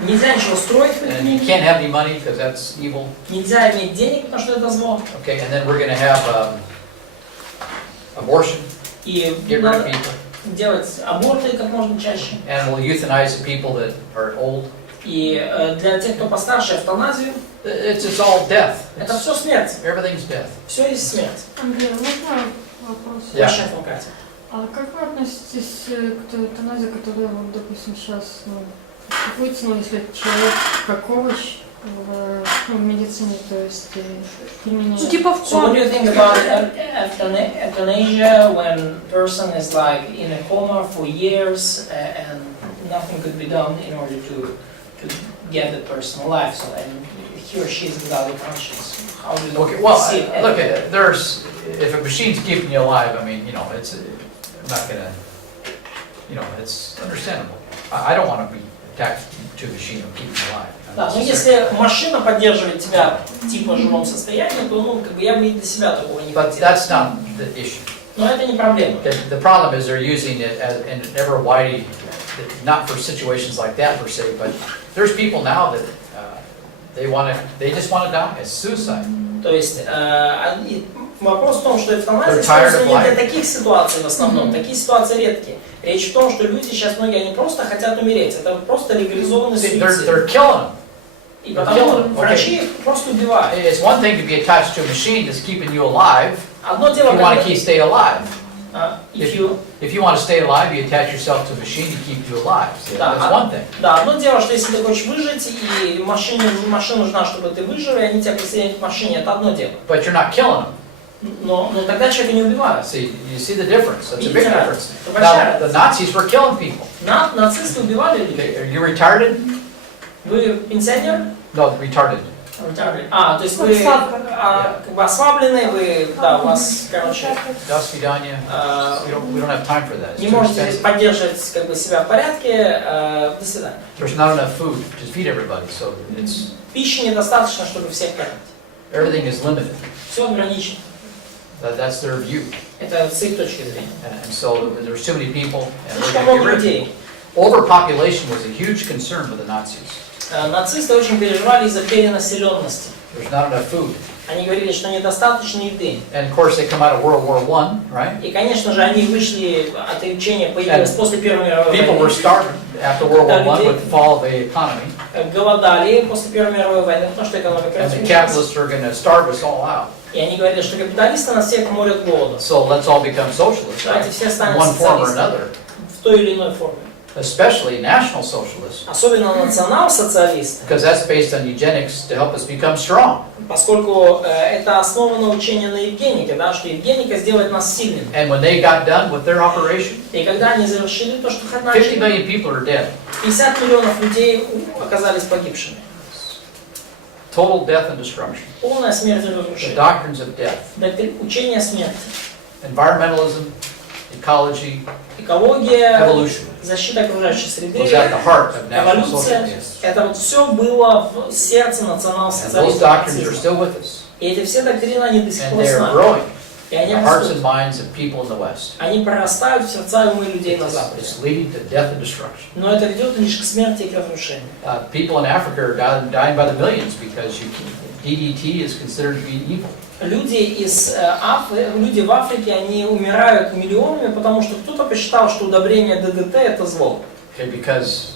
нельзя ничего строить в and you мире, can't have any money because that's evil. нельзя иметь денег, потому что это зло. Okay, and then we're going to have abortion, И get rid of надо people, делать аборты как можно чаще. and we'll euthanize the people that are old. И для тех, кто постарше, эвтаназию, it's all death. это все смерть. Everything's death. Все есть смерть. Андрей, можно вопрос? Yeah. Ваша информация. А как вы относитесь к той эвтаназии, которая, вот, допустим, сейчас практикуется, если человек как овощ в медицине, то есть применение... Типа в So what do you think about euthanasia when person is like in a coma for years and nothing could be done in order to get the person alive, so and he or she is without a conscience? How do you Okay, well, see it? look, there's, if a machine's keeping you alive, I mean, you know, it's, I'm not gonna, you know, it's understandable. I don't want to be attached to a machine or keep me alive. Да, но если машина поддерживает тебя типа в живом состоянии, то, ну, как бы я бы и для себя такого не But хотел. that's not the issue. Но это не проблема. The problem is they're using it as, in an ever wide, not for situations like that per se, but there's people now that they just want to die. It's suicide. То есть вопрос в том, что эвтаназия They're tired of используется не для life. таких ситуаций в основном. Такие ситуации редкие. Речь в том, что люди сейчас многие, они просто хотят умереть. Это просто легализованный суицид. They're killing them. И потому врачи их просто убивают. It's one thing to be attached to a machine that's keeping you alive. Одно If дело, you want to когда... stay alive. If If you want to stay alive, you attach yourself to a machine to keep you alive. So that's one thing. Да, одно дело, что если ты хочешь выжить, и машина нужна, чтобы ты выжил, и они тебя присоединят к машине, это одно дело. But you're not killing them. Но тогда человека не убивают. See, you see the difference. That's a big Видите, difference. это большая Now, the разница. Nazis were killing people. Нацисты убивали людей. Are you retarded? Вы пенсионер? No, retarded. То есть вы как бы ослаблены, вы, да, у вас, короче, До свидания. We don't have time for that. It's не too можете expensive. поддерживать как бы себя в порядке, до свидания. There's not enough food to feed everybody, so it's Пищи недостаточно, чтобы всех кормить. everything is limited. Все ограничено. That's their view. Это с их точки зрения. And so there's too many people, and we're Слишком going to много get rid of them. людей. Overpopulation was a huge concern with the Nazis. Нацисты очень переживали из-за перенаселенности. There's not enough food. Они говорили, что недостаточно еды. And of course they come out of World War I, right? И, конечно же, они вышли от учения, появилось после Первой мировой People were войны. starving after World War I with the fall of the economy. Голодали после Первой мировой войны, потому что экономика And the разрушилась. capitalists are going to starve us all out. И они говорили, что капиталисты нас всех морят голодом. So let's all become socialists, right? Давайте все станем In one form or социалистами another. в той или иной форме. Especially national socialists, Особенно национал-социалисты, because that's based on eugenics to help us become strong. поскольку это основано учение на Евгенике, да, что Евгеника сделает нас сильными. And when they got done with their operation, И когда они завершили то, что 50 начали, million people are dead. 50 миллионов людей оказались погибшими. Total death and destruction. Полная смерть и The разрушение. doctrines of death. Учение смерти. Environmentalism, ecology, Экология, evolution защита окружающей среды, was at the heart of national эволюция. socialism. Это вот все было в сердце And those национал-социализма. doctrines are still with us. И эти все доктрины, они до сих And пор they с are нами. growing И in они the hearts растут. and minds of people in the West. Они прорастают в сердца и умы людей на Западе. It's leading to death and destruction. Но это ведет лишь к смерти и к разрушению. People in Africa are dying by the millions because DDT is considered to be evil. Люди в Африке, они умирают миллионами, потому что кто-то посчитал, что удобрение ДДТ это зло. Okay, because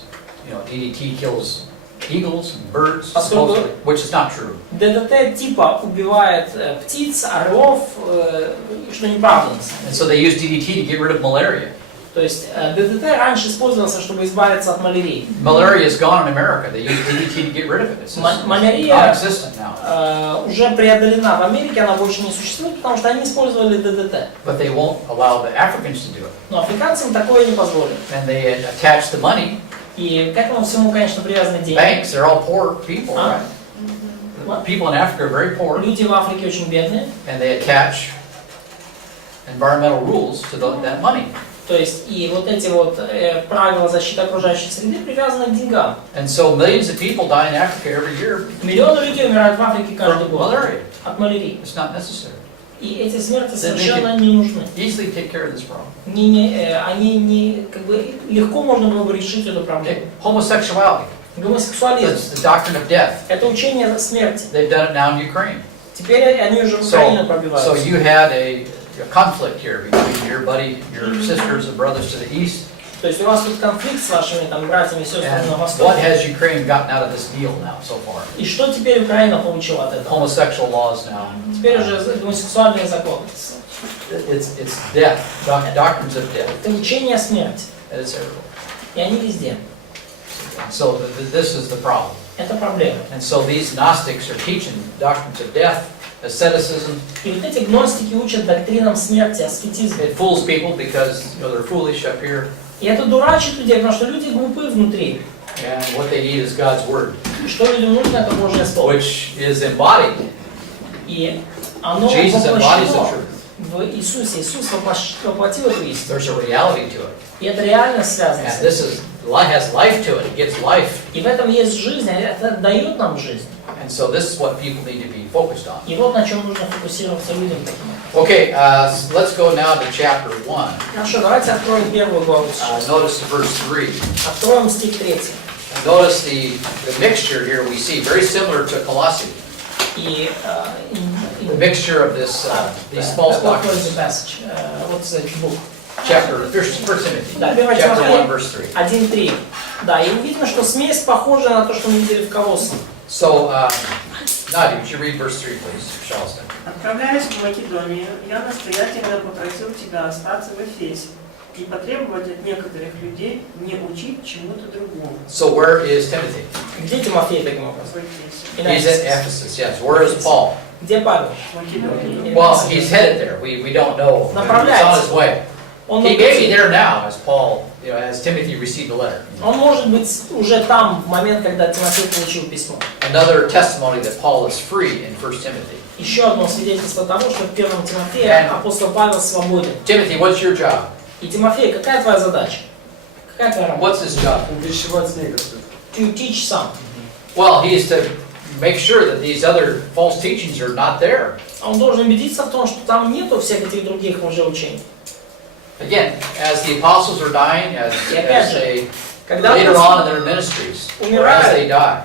DDT kills eagles and birds, Поскольку- supposedly, which is not true. ДДТ типа убивает птиц, орлов, что неправда. на самом деле. And so they use DDT to get rid of malaria. То есть ДДТ раньше использовался, чтобы избавиться от малярии. Malaria is gone in America. They use DDT to get rid of it. It's Malaria- non-existent now. Уже преодолена в Америке, она больше не существует, потому что они использовали ДДТ. But they won't allow the Africans to do it. Но африканцам такое не позволят. And they attach the money. И к этому всему, конечно, привязаны деньги. Banks, they're all poor people, Ah. right? People in Africa are very poor, Люди в Африке очень бедные, and they attach environmental rules to that money. то есть и вот эти вот правила защиты окружающей среды привязаны к деньгам. And so millions of people die in Africa every year Миллионы людей умирают в Африке каждый from год malaria. от малярии. It's not necessary. И эти смерти They совершенно не нужны. Easily take care of this problem. Они не, как бы, легко можно было бы решить эту проблему. Okay. Homosexuality. Гомосексуализм That's the doctrine of death. – это учение смерти. They've done it now in Ukraine. Теперь они уже в Украину пробиваются. So you had a conflict here between your sisters and brothers to the east То есть у вас тут конфликт с вашими там братьями и сестрами And на what Востоке. has Ukraine gotten out of this deal now so far? И что теперь Украина получила от этого? Homosexual laws now. Теперь уже гомосексуальные законы. It's death, doctrines of death. Это учение о смерти. And it's everywhere. И они везде. So this is the problem. Это проблема. And so these Gnostics are teaching doctrines of death, asceticism. И вот эти гностики учат доктринам смерти, аскетизма. It fools people because they're foolish up here, И это дурачит людей, потому что люди глупы внутри. and what they need is God's word, И что людям нужно, это Божье Слово. which is embodied. И оно Jesus embodies the воплощено truth. в Иисусе. Иисус воплотил эту истину. There's a reality to it, И это реально связано с and this этим. has life to it. It gives life, И в этом есть жизнь, а это дает нам жизнь. and so this is what people need to be focused on. И вот на чем нужно фокусироваться людям таким. Okay, let's go now to chapter 1. Хорошо, давайте откроем первую главу сейчас. Notice verse 3. Откроем стих 3. Notice the mixture here we see, very similar to Colossae. И The mixture of these false doctrines. Вот этот бук. Chapter, First Timothy, Да, первое chapter 1, Тимофея verse 3. 1:3. Да, и видно, что смесь похожа на то, что мы видели в Колоссе. So, Nadia, would you read verse 3, please, Charleston? Отправляясь в Македонию, я настоятельно попросил тебя остаться в Эфесе и потребовать от некоторых людей не учить чему-то другому. So where is Timothy? Где Тимофей таким образом? В Эфесе. И на He's at Эфесе. Ephesus, yes. Where is Paul? Где Павел? В Македонии. Well, he's headed there. We don't know. He's on his way. Он, He может may be быть, there now as Paul, as Timothy received the letter. он может быть уже там, в момент, когда Тимофей получил письмо. Another testimony that Paul is free in 1 Timothy. Еще одно свидетельство того, что в первом Тимофее апостол Павел свободен. Timothy, what's your job? И Тимофей, какая твоя задача? Какая твоя работа? What's his job? Увещевать негров. To teach some. Well, he is to make sure that these other false teachings are not there. Он должен убедиться в том, что там нету всех этих других лжеучений. Again, as the apostles are dying, as they Когда later on in their ministries, or as they die,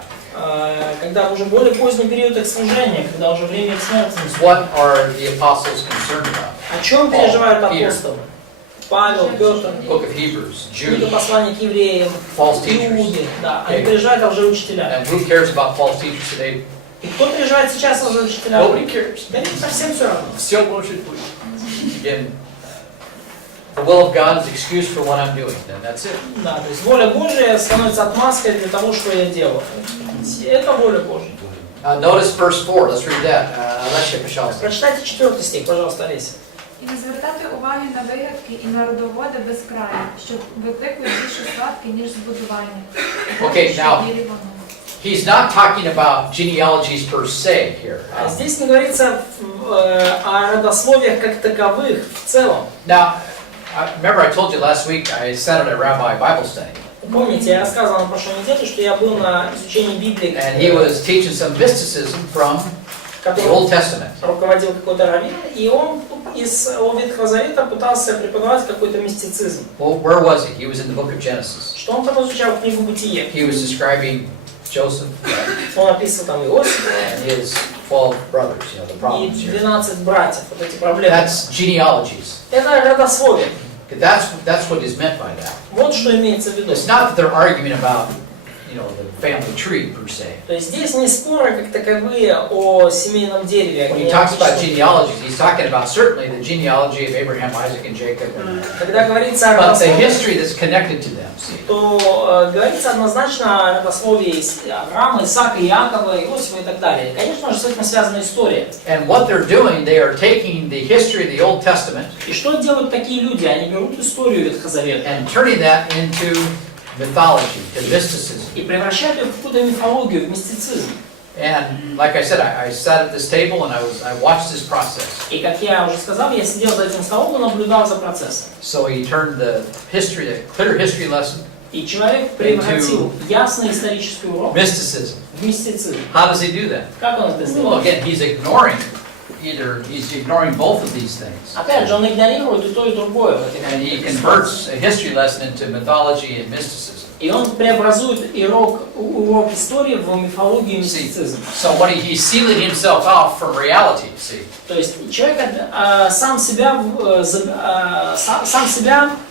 когда уже более поздний период их служения, когда уже время их смерти наступит. what are the apostles concerned about? О чем переживают апостолы? Павел, Петр, Book of Hebrews, книга Jude, послания к евреям, false teachers. Иуде, да, они переживают о лжеучителях. And who cares about false teachers today? И кто переживает сейчас о лжеучителях? Nobody cares. Да им совсем все равно. Все может быть. Again, the will of God is excuse for what I'm doing, and that's it. Да, то есть воля Божия становится отмазкой для того, что я делаю. Это воля Божья. Notice verse 4, let's read that. Alessia, пожалуйста. Прочитайте 4 стих, пожалуйста, Олеся. І не звертати уваги на вигадки і на родоводи безкраї, що викликують більше сватки, ніж збудування. Okay, now, he's not talking about genealogies per se here. Здесь не говорится о родословиях как таковых в целом. Now, remember I told you last week I sat at a rabbi Bible study. Помните, я рассказывал на прошлой неделе, что я был на изучении Библии, And he was teaching some mysticism from the Old Testament. руководил какой-то раввин, и он из Ветхого Завета пытался преподавать какой-то мистицизм. Well, where was he? He was in the book of Genesis. Что он там изучал книгу Бытие? He was describing Joseph Он описывал там Иосифа and his 12 brothers, the и problems here. 12 братьев, вот эти проблемы. That's genealogies. Это родословие. That's what is meant by that. Вот что имеется в виду. It's not that they're arguing about, the family tree per se. То есть здесь не споры как таковые о семейном дереве. When he talks about genealogies, he's talking about certainly the genealogy of Abraham, Isaac, and Jacob. Когда говорится о But the родословии, history that's connected to them, see. то говорится однозначно о родословии Авраама, Исаака, Иакова, Иосифа и так далее. Конечно же, с этим связана история. And what they're doing, they are taking the history of the Old Testament И что делают такие люди? Они берут историю Ветхого Завета and turning that into mythology, to mysticism. и превращают ее в какую-то мифологию, в мистицизм. And like I said, I sat at this table and I watched this process. И как я уже сказал, я сидел за этим столом и наблюдал за процессом. So he turned the clear history lesson, И человек превратил ясный исторический урок mysticism. в мистицизм. How does he do that? Как он это Well, сделал? again, he's ignoring both of these things. Опять же, он игнорирует и то, и другое в этих And he ситуациях. converts a history lesson into mythology and mysticism. И он преобразует урок истории в мифологию и мистицизм. So what he's sealing himself out from reality, see. То есть человек сам себя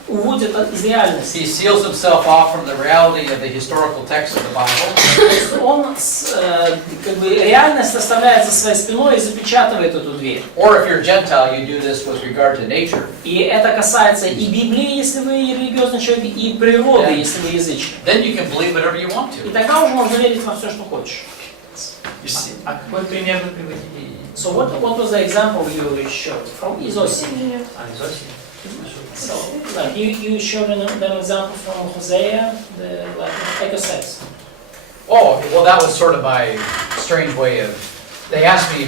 уводит из реальности. He seals himself off from the reality of the historical text of the Bible. Он как бы реальность оставляет за своей спиной и запечатывает эту дверь. Or if you're a Gentile, you do this with regard to nature. И это касается и Библии, если вы религиозный человек, и природы, если вы язычник. Then you can believe whatever you want И to. тогда уже можно верить во все, что хочешь. You see? А какой пример вы приводили? So what was the example you showed from Izosi? Из осени? So like you showed them example from Hosea, the like eco-sex. Oh, well, that was sort of my strange way of. They asked me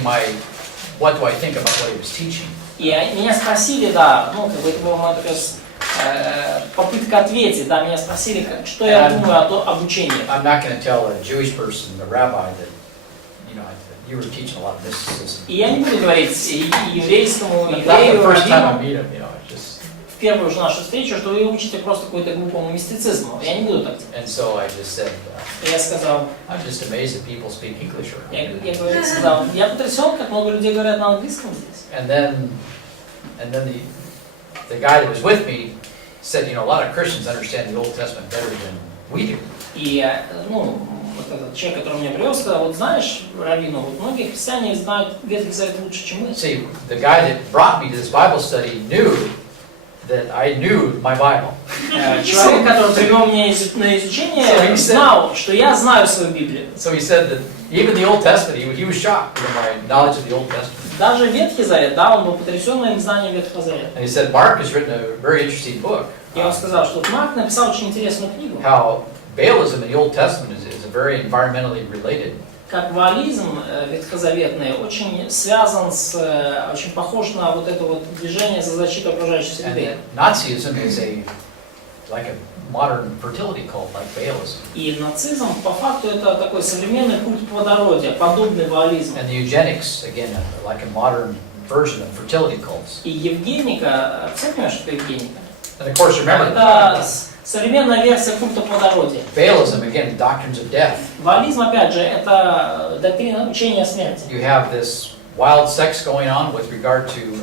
what do I think about what he was teaching. И меня спросили, да, ну, как бы это была моя такая попытка ответить, да, меня спросили, что я думаю о обучении. I'm not going to tell a Jewish person, a rabbi, that you were teaching a lot of mysticism. И я не буду говорить еврейскому, Not the еврею, first time I раввину, meet him, it's just. в первую же нашу встречу, что вы учите просто какой-то глупому мистицизму. Я не буду так делать. And so I just said, Я сказал, I'm just amazed that people speak English around here. я сказал, я потрясен, как много людей говорят на английском здесь. And then the guy that was with me said, a lot of Christians understand the Old Testament better than we do. И, ну, вот этот человек, который меня привез, сказал, вот знаешь, раввину, вот многие христиане знают Ветхий Завет лучше, чем мы. See, the guy that brought me to this Bible study knew that I knew my Bible. Человек, который привел меня на изучение, знал, что я знаю свою Библию. So he said that even the Old Testament, he was shocked with my knowledge of the Old Testament. Даже Ветхий Завет, да, он был потрясен моим знанием Ветхого Завета. And he said Mark has written a very interesting book. Я вам сказал, что Марк написал очень интересную книгу. How Baalism in the Old Testament is very environmentally related. Как ваализм ветхозаветный очень связан с, очень похож на вот это вот движение за защиту окружающей среды. Nazism is like a modern fertility cult, like Baalism. И нацизм по факту это такой современный культ плодородия, подобный ваализму. And the eugenics, again, like a modern version of fertility cults. И Евгеника, все понимаешь, что такое Евгеника? And of course, remember, Это современная версия культа плодородия. Baalism, again, doctrines of death. Ваализм, опять же, это доктрина учения о смерти. You have this wild sex going on with regard to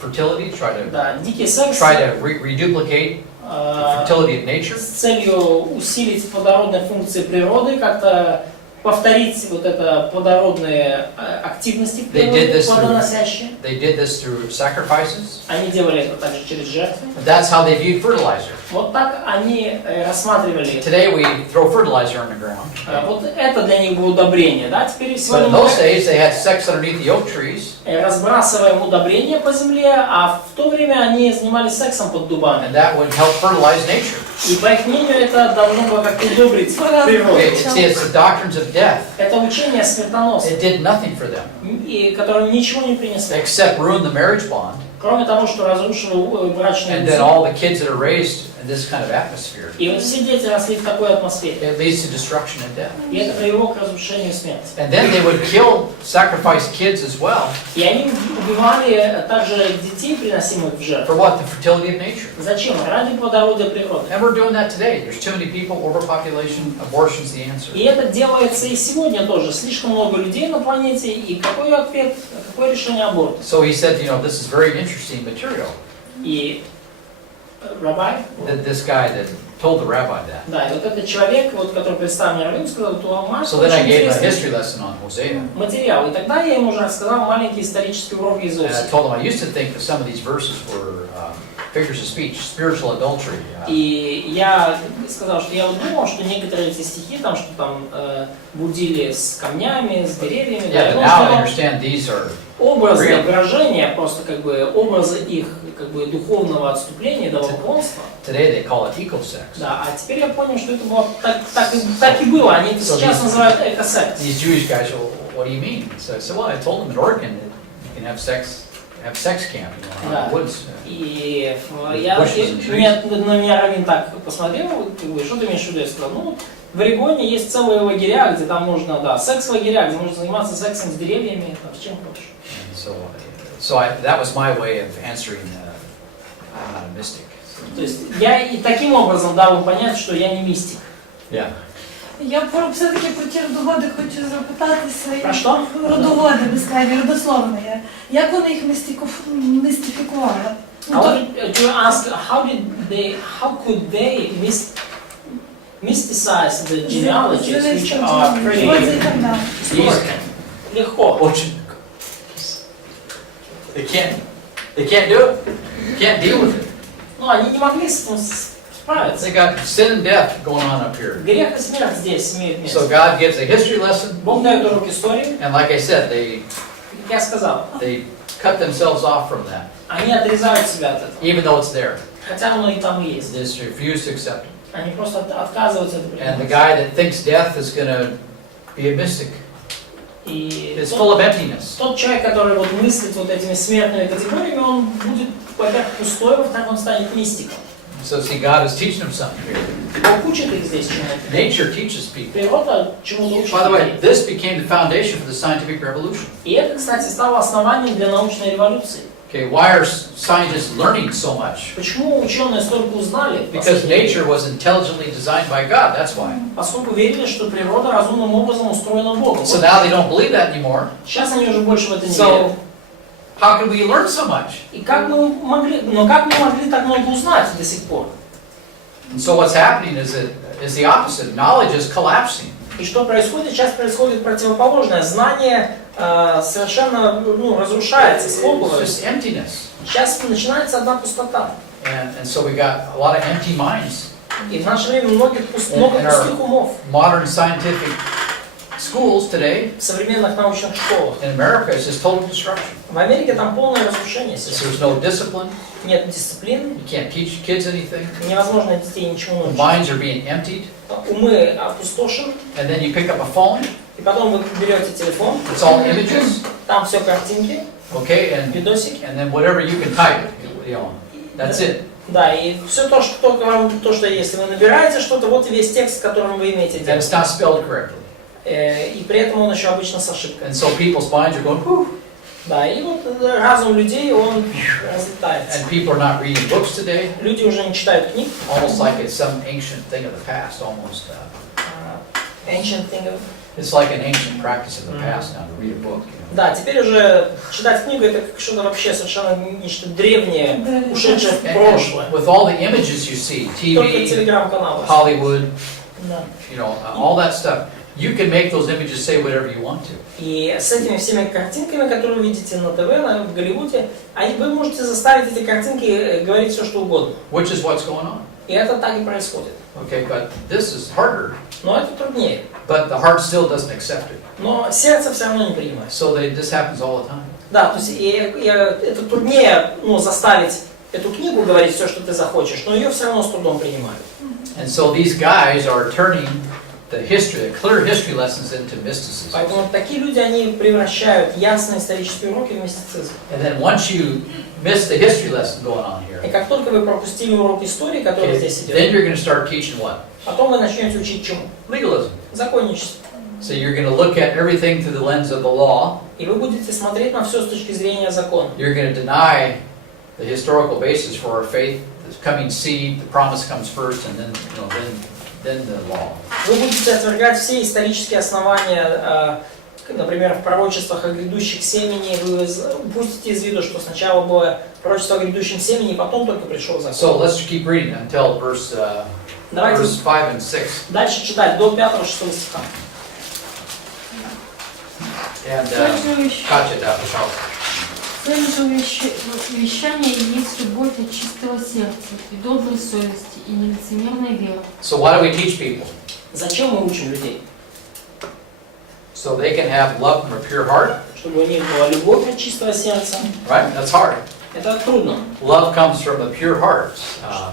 fertility, Да, дикий секс try to reduplicate the fertility of nature. с целью усилить плодородные функции природы, как-то повторить вот это плодородные активности в природе, плодоносящие. They did this through sacrifices. Они делали это также через жертвы. That's how they viewed fertilizer. Вот так они рассматривали. Today we throw fertilizer on the ground. Вот это для них было удобрение, да? Теперь But сегодня in those days they had sex underneath the oak trees. разбрасываем удобрения по земле, а в то время они занимались сексом под дубами. And that would help fertilize nature. И по их мнению это должно было как-то удобрить природу. It's the doctrines of death. Это учение смертоносное, It did nothing for them и которое ничего не принесло. except ruin the marriage bond. Кроме того, что разрушило брачную And then узы. all the kids that are raised in this kind of atmosphere, И вот все дети росли в такой атмосфере. it leads to destruction and death. И это привело к разрушению и смерти. And then they would sacrifice kids as well. И они убивали также детей, приносимых в жертву. For what? The fertility of nature. Зачем? Ради плодородия природы. And we're doing that today. There's too many people, overpopulation, abortion's the answer. И это делается и сегодня тоже. Слишком много людей на планете, и какой ответ, какое решение аборта? So he said, this is very interesting material. И рабай, This guy that told the rabbi that. да, и вот этот человек, вот, который представил мне раввин, сказал, что Марк So then I очень gave him a интересный history lesson on Hosea. материал. И тогда я ему уже рассказал маленький исторический урок из And I Иосифа. told him I used to think that some of these verses were figures of speech, spiritual adultery. И я сказал, что я вот думал, что некоторые эти стихи, там, что там будили с камнями, с деревьями, Yeah, but да, now I что understand these are образы real. выражения, просто как бы образы их как бы духовного отступления, идолопоклонства. Today they call it eco-sex. Да, а теперь я понял, что это было так и было. Они это сейчас называют экосекс. These Jewish guys, well, what do you mean? So I said, well, I told them in Oregon that you can have sex camp, in the woods. И на меня раввин так посмотрел, как бы, что ты имеешь в виду? Я сказал, в Орегоне есть целые лагеря, где там можно, да, секс-лагеря, где можно заниматься сексом с деревьями, там, с чем хочешь. That was my way of answering. I'm not a mystic. То есть я и таким образом дал им понять, что я не мистик. Yeah. Я все-таки про ті родоводи хочу запитатися. Про що? Родоводи, безкрайні, родословні. Як вони їх містифікували? I wanted to ask, how did how could they mysticize the genealogies which are pretty historical? Легко. Очень. They can't do it. Can't deal with it. Но они не могли с этим справиться. They got sin and death going on up here. Грех и смерть здесь имеют место. So God gives a history lesson, Бог дает урок истории, and like I said, they как я сказал, cut themselves off from that, они отрезают себя от этого. even though it's there. Хотя оно и там и есть. They just refuse to accept it. Они просто отказываются это And the принимать. guy that thinks death is going to be a mystic И is full of emptiness. тот человек, который вот мыслит вот этими смертными категориями, он будет, во-первых, пустой, во-вторых, он станет мистиком. So see, God is teaching them something here. Бог учит их здесь чему-то. Nature teaches people. Природа чему-то учит By the way, людей. this became the foundation for the scientific revolution. И это, кстати, стало основанием для научной революции. Okay, why are scientists learning so much? Почему ученые столько узнали? Because nature was intelligently designed by God, that's why. Поскольку верили, что природа разумным образом устроена Богом. So now they don't believe that anymore. Сейчас они уже больше в это не So, верят. how can we learn so much? И как мы могли так много узнать до сих пор? And so what's happening is the opposite. Knowledge is collapsing. И что происходит? Сейчас происходит противоположное. Знание совершенно разрушается, It's схлопывается. just emptiness. Сейчас начинается одна пустота. And so we got a lot of empty minds. И в наше время много пустых умов. Modern scientific schools today В современных научных школах. in America is just total destruction. В Америке там полное разрушение сейчас. There's no discipline. Нет дисциплины, You can't teach kids anything. невозможно детей ничему The научить. minds are being emptied. Умы опустошены, And then you pick up a phone. и потом вы берете телефон, It's all images. там все картинки, Okay, and видосики. then whatever you can type, you know, that's it. Да, и все то, что если вы набираете что-то, вот и весь текст, с которым вы имеете And дело. it's not spelled correctly. И при этом он еще обычно с ошибкой. And so people's minds are going, whew. Да, и вот разум людей, он разлетается. And people are not reading books today. Люди уже не читают книг. Almost like it's some ancient thing of the past, almost. Ancient thing of... It's like an ancient practice of the past now to read a book. You know. Да, теперь уже читать книгу это как что-то вообще совершенно нечто древнее, ушедшее в прошлое. And with all the images you see, Только TV, телеграм-каналы. Hollywood, Да. you know, all that stuff, you can make those images say whatever you want to. И с этими всеми картинками, которые вы видите на ТВ, в Голливуде, вы можете заставить эти картинки говорить все, что угодно. Which is what's going on. И это так и происходит. Okay, but this is harder. Но это труднее. But the heart still doesn't accept it. Но сердце все равно не принимает. So this happens all the time. Да, то есть это труднее заставить эту книгу говорить все, что ты захочешь, но ее все равно с трудом принимают. And so these guys are turning the clear history lessons into mysticism. Поэтому такие люди, они превращают ясные исторические уроки в мистицизм. And then once you miss the history lesson going on here, И как только вы пропустили урок истории, который здесь then идет, you're going to start teaching what? потом вы начнете учить чему? Legalism. Законничество. So you're going to look at everything through the lens of the law. И вы будете смотреть на все с точки зрения закона. You're going to deny the historical basis for our faith, the coming seed, the promise comes first, and then, you know, then the law. Вы будете отвергать все исторические основания, например, в пророчествах о грядущих семени. Вы упустите из виду, что сначала было пророчество о грядущем семени, и потом только пришел закон. So let's keep reading until verse 5 and 6. Дальше читать до 5-6 стиха. And Katya, that was helpful. Цель же вещания есть любовь от чистого сердца, и доброй совести, и нелицемерной веры. So why do we teach people? Зачем мы учим людей? So they can have love from a pure heart, Чтобы у них была любовь от чистого сердца. right? That's hard. Это трудно. Love comes from a pure heart.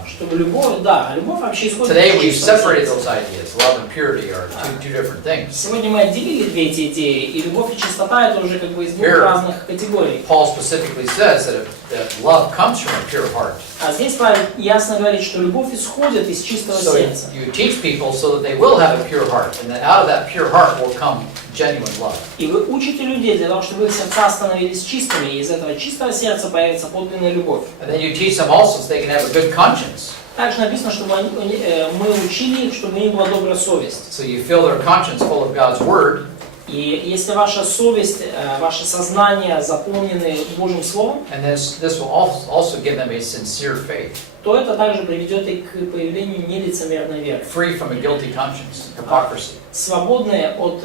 Чтобы любовь, да, любовь вообще исходит Today от we've чистого separated сердца. those ideas. Love and purity are two different things. Сегодня мы отделили две эти идеи, и любовь и чистота это уже как бы из двух Here, разных категорий. Paul specifically says that love comes from a pure heart. А здесь Павел ясно говорит, что любовь исходит из чистого So сердца. you teach people so that they will have a pure heart, and then out of that pure heart will come genuine love. И вы учите людей для того, чтобы их сердца становились чистыми, и из этого чистого сердца появится подлинная любовь. And then you teach them also so they can have a good conscience. Также написано, чтобы мы учили их, чтобы у них была добрая совесть. So you fill their conscience full of God's word. И если ваша совесть, ваше сознание заполнены Божьим Словом, and this will also give them a sincere faith, то это также приведет и к появлению нелицемерной веры. free from a guilty conscience, hypocrisy. Свободные от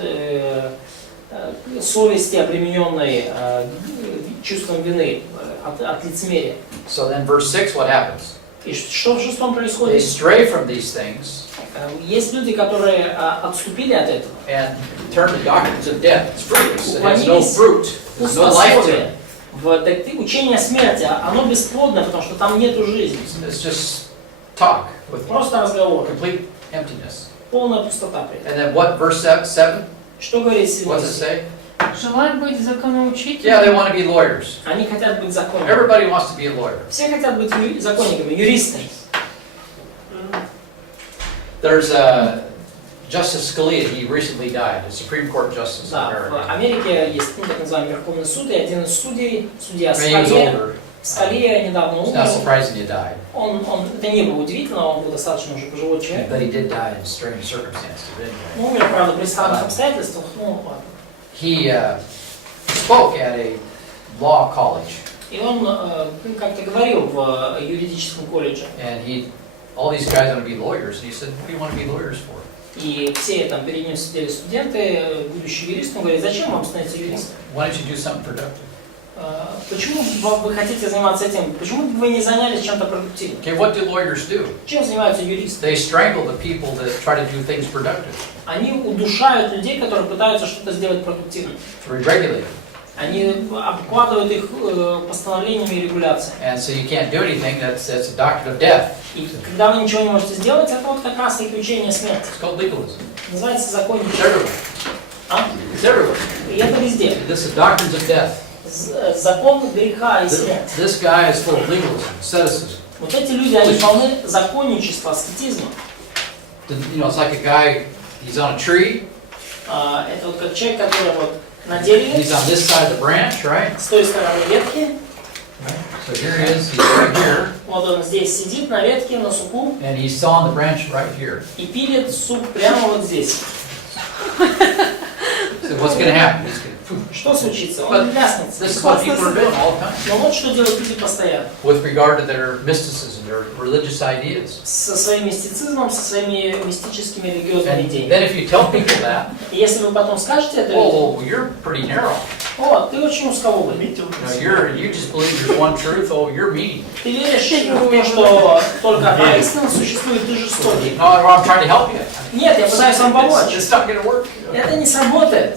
совести, обремененной чувством вины, от лицемерия. So then verse 6, what happens? И что в 6 They происходит? stray from these things Есть люди, которые отступили от этого. and turn to doctrines of death. It's fruitless. It has no fruit. There's no life to it. В учение о смерти, оно бесплодное, потому что там нету жизни. It's just talk with Просто разговор, complete emptiness. полная пустота при этом. And then what, verse 7? Что говорит What's it 7? say? Желают быть законоучителями. Yeah, they want to be lawyers. Они хотят быть законниками. Everybody wants to be a lawyer. Все хотят быть законниками, юристами. There's Justice Scalia, he recently died, a Supreme Court Justice in Да, в America. Америке есть так называемый Верховный суд, и один из судей, судья When he was Скалия, older, Скалия недавно it's not умер. surprising he died, Это не было удивительно, он был достаточно уже пожилой человек. but he did die in strange circumstances, didn't he? Умер, правда, при странных обстоятельствах, ну ладно. He spoke at a law college, И он как-то говорил в юридическом колледже. and all these guys want to be lawyers, and he said, what do you want to be lawyers for? И все там перед ним сидели студенты, будущие юристы, он говорит, зачем вам становиться юристом? Why don't you do something productive? Почему вы хотите заниматься этим? Почему бы вы не занялись чем-то продуктивным? Okay, what do lawyers do? Чем занимаются юристы? They strangle the people that try to do things productive, Они удушают людей, которые пытаются что-то сделать продуктивным. to regulate them. Они обкладывают их постановлениями и регуляциями. And so you can't do anything, that's a doctrine of death. И когда вы ничего не можете сделать, это вот как раз таки учение смерти. It's called legalism. Называется It's законничество. everywhere. А? It's everywhere. И это везде. This is doctrines of death. Закон греха и смерти. This guy is full of legalism, asceticism. Вот эти люди, они полны законничества, аскетизма. You know, it's like a guy, he's on a tree, Это вот как человек, который вот на дереве, he's on this side of the branch, right? с той стороны ветки, So here he is, he's right here, вот он здесь сидит на ветке, на суку, and he's sawing the branch right here. и пилит сук прямо вот здесь. So what's going to happen? He's going to, Что случится? Он ляснется. this is what people are doing all the time Но вот что делают люди постоянно. with regard to their mysticism, their religious ideas. Со своим мистицизмом, со своими мистическими религиозными And идеями. then if you tell people that, И если вы потом скажете это людям, oh, well, you're pretty narrow. о, ты очень узколобый. You just believe there's one truth. Oh, you're mean. Ты веришь в то, что только одна истина существует, ты жестокий. No, I'm trying to help you. Нет, я пытаюсь вам помочь. It's not going to work. Это не сработает.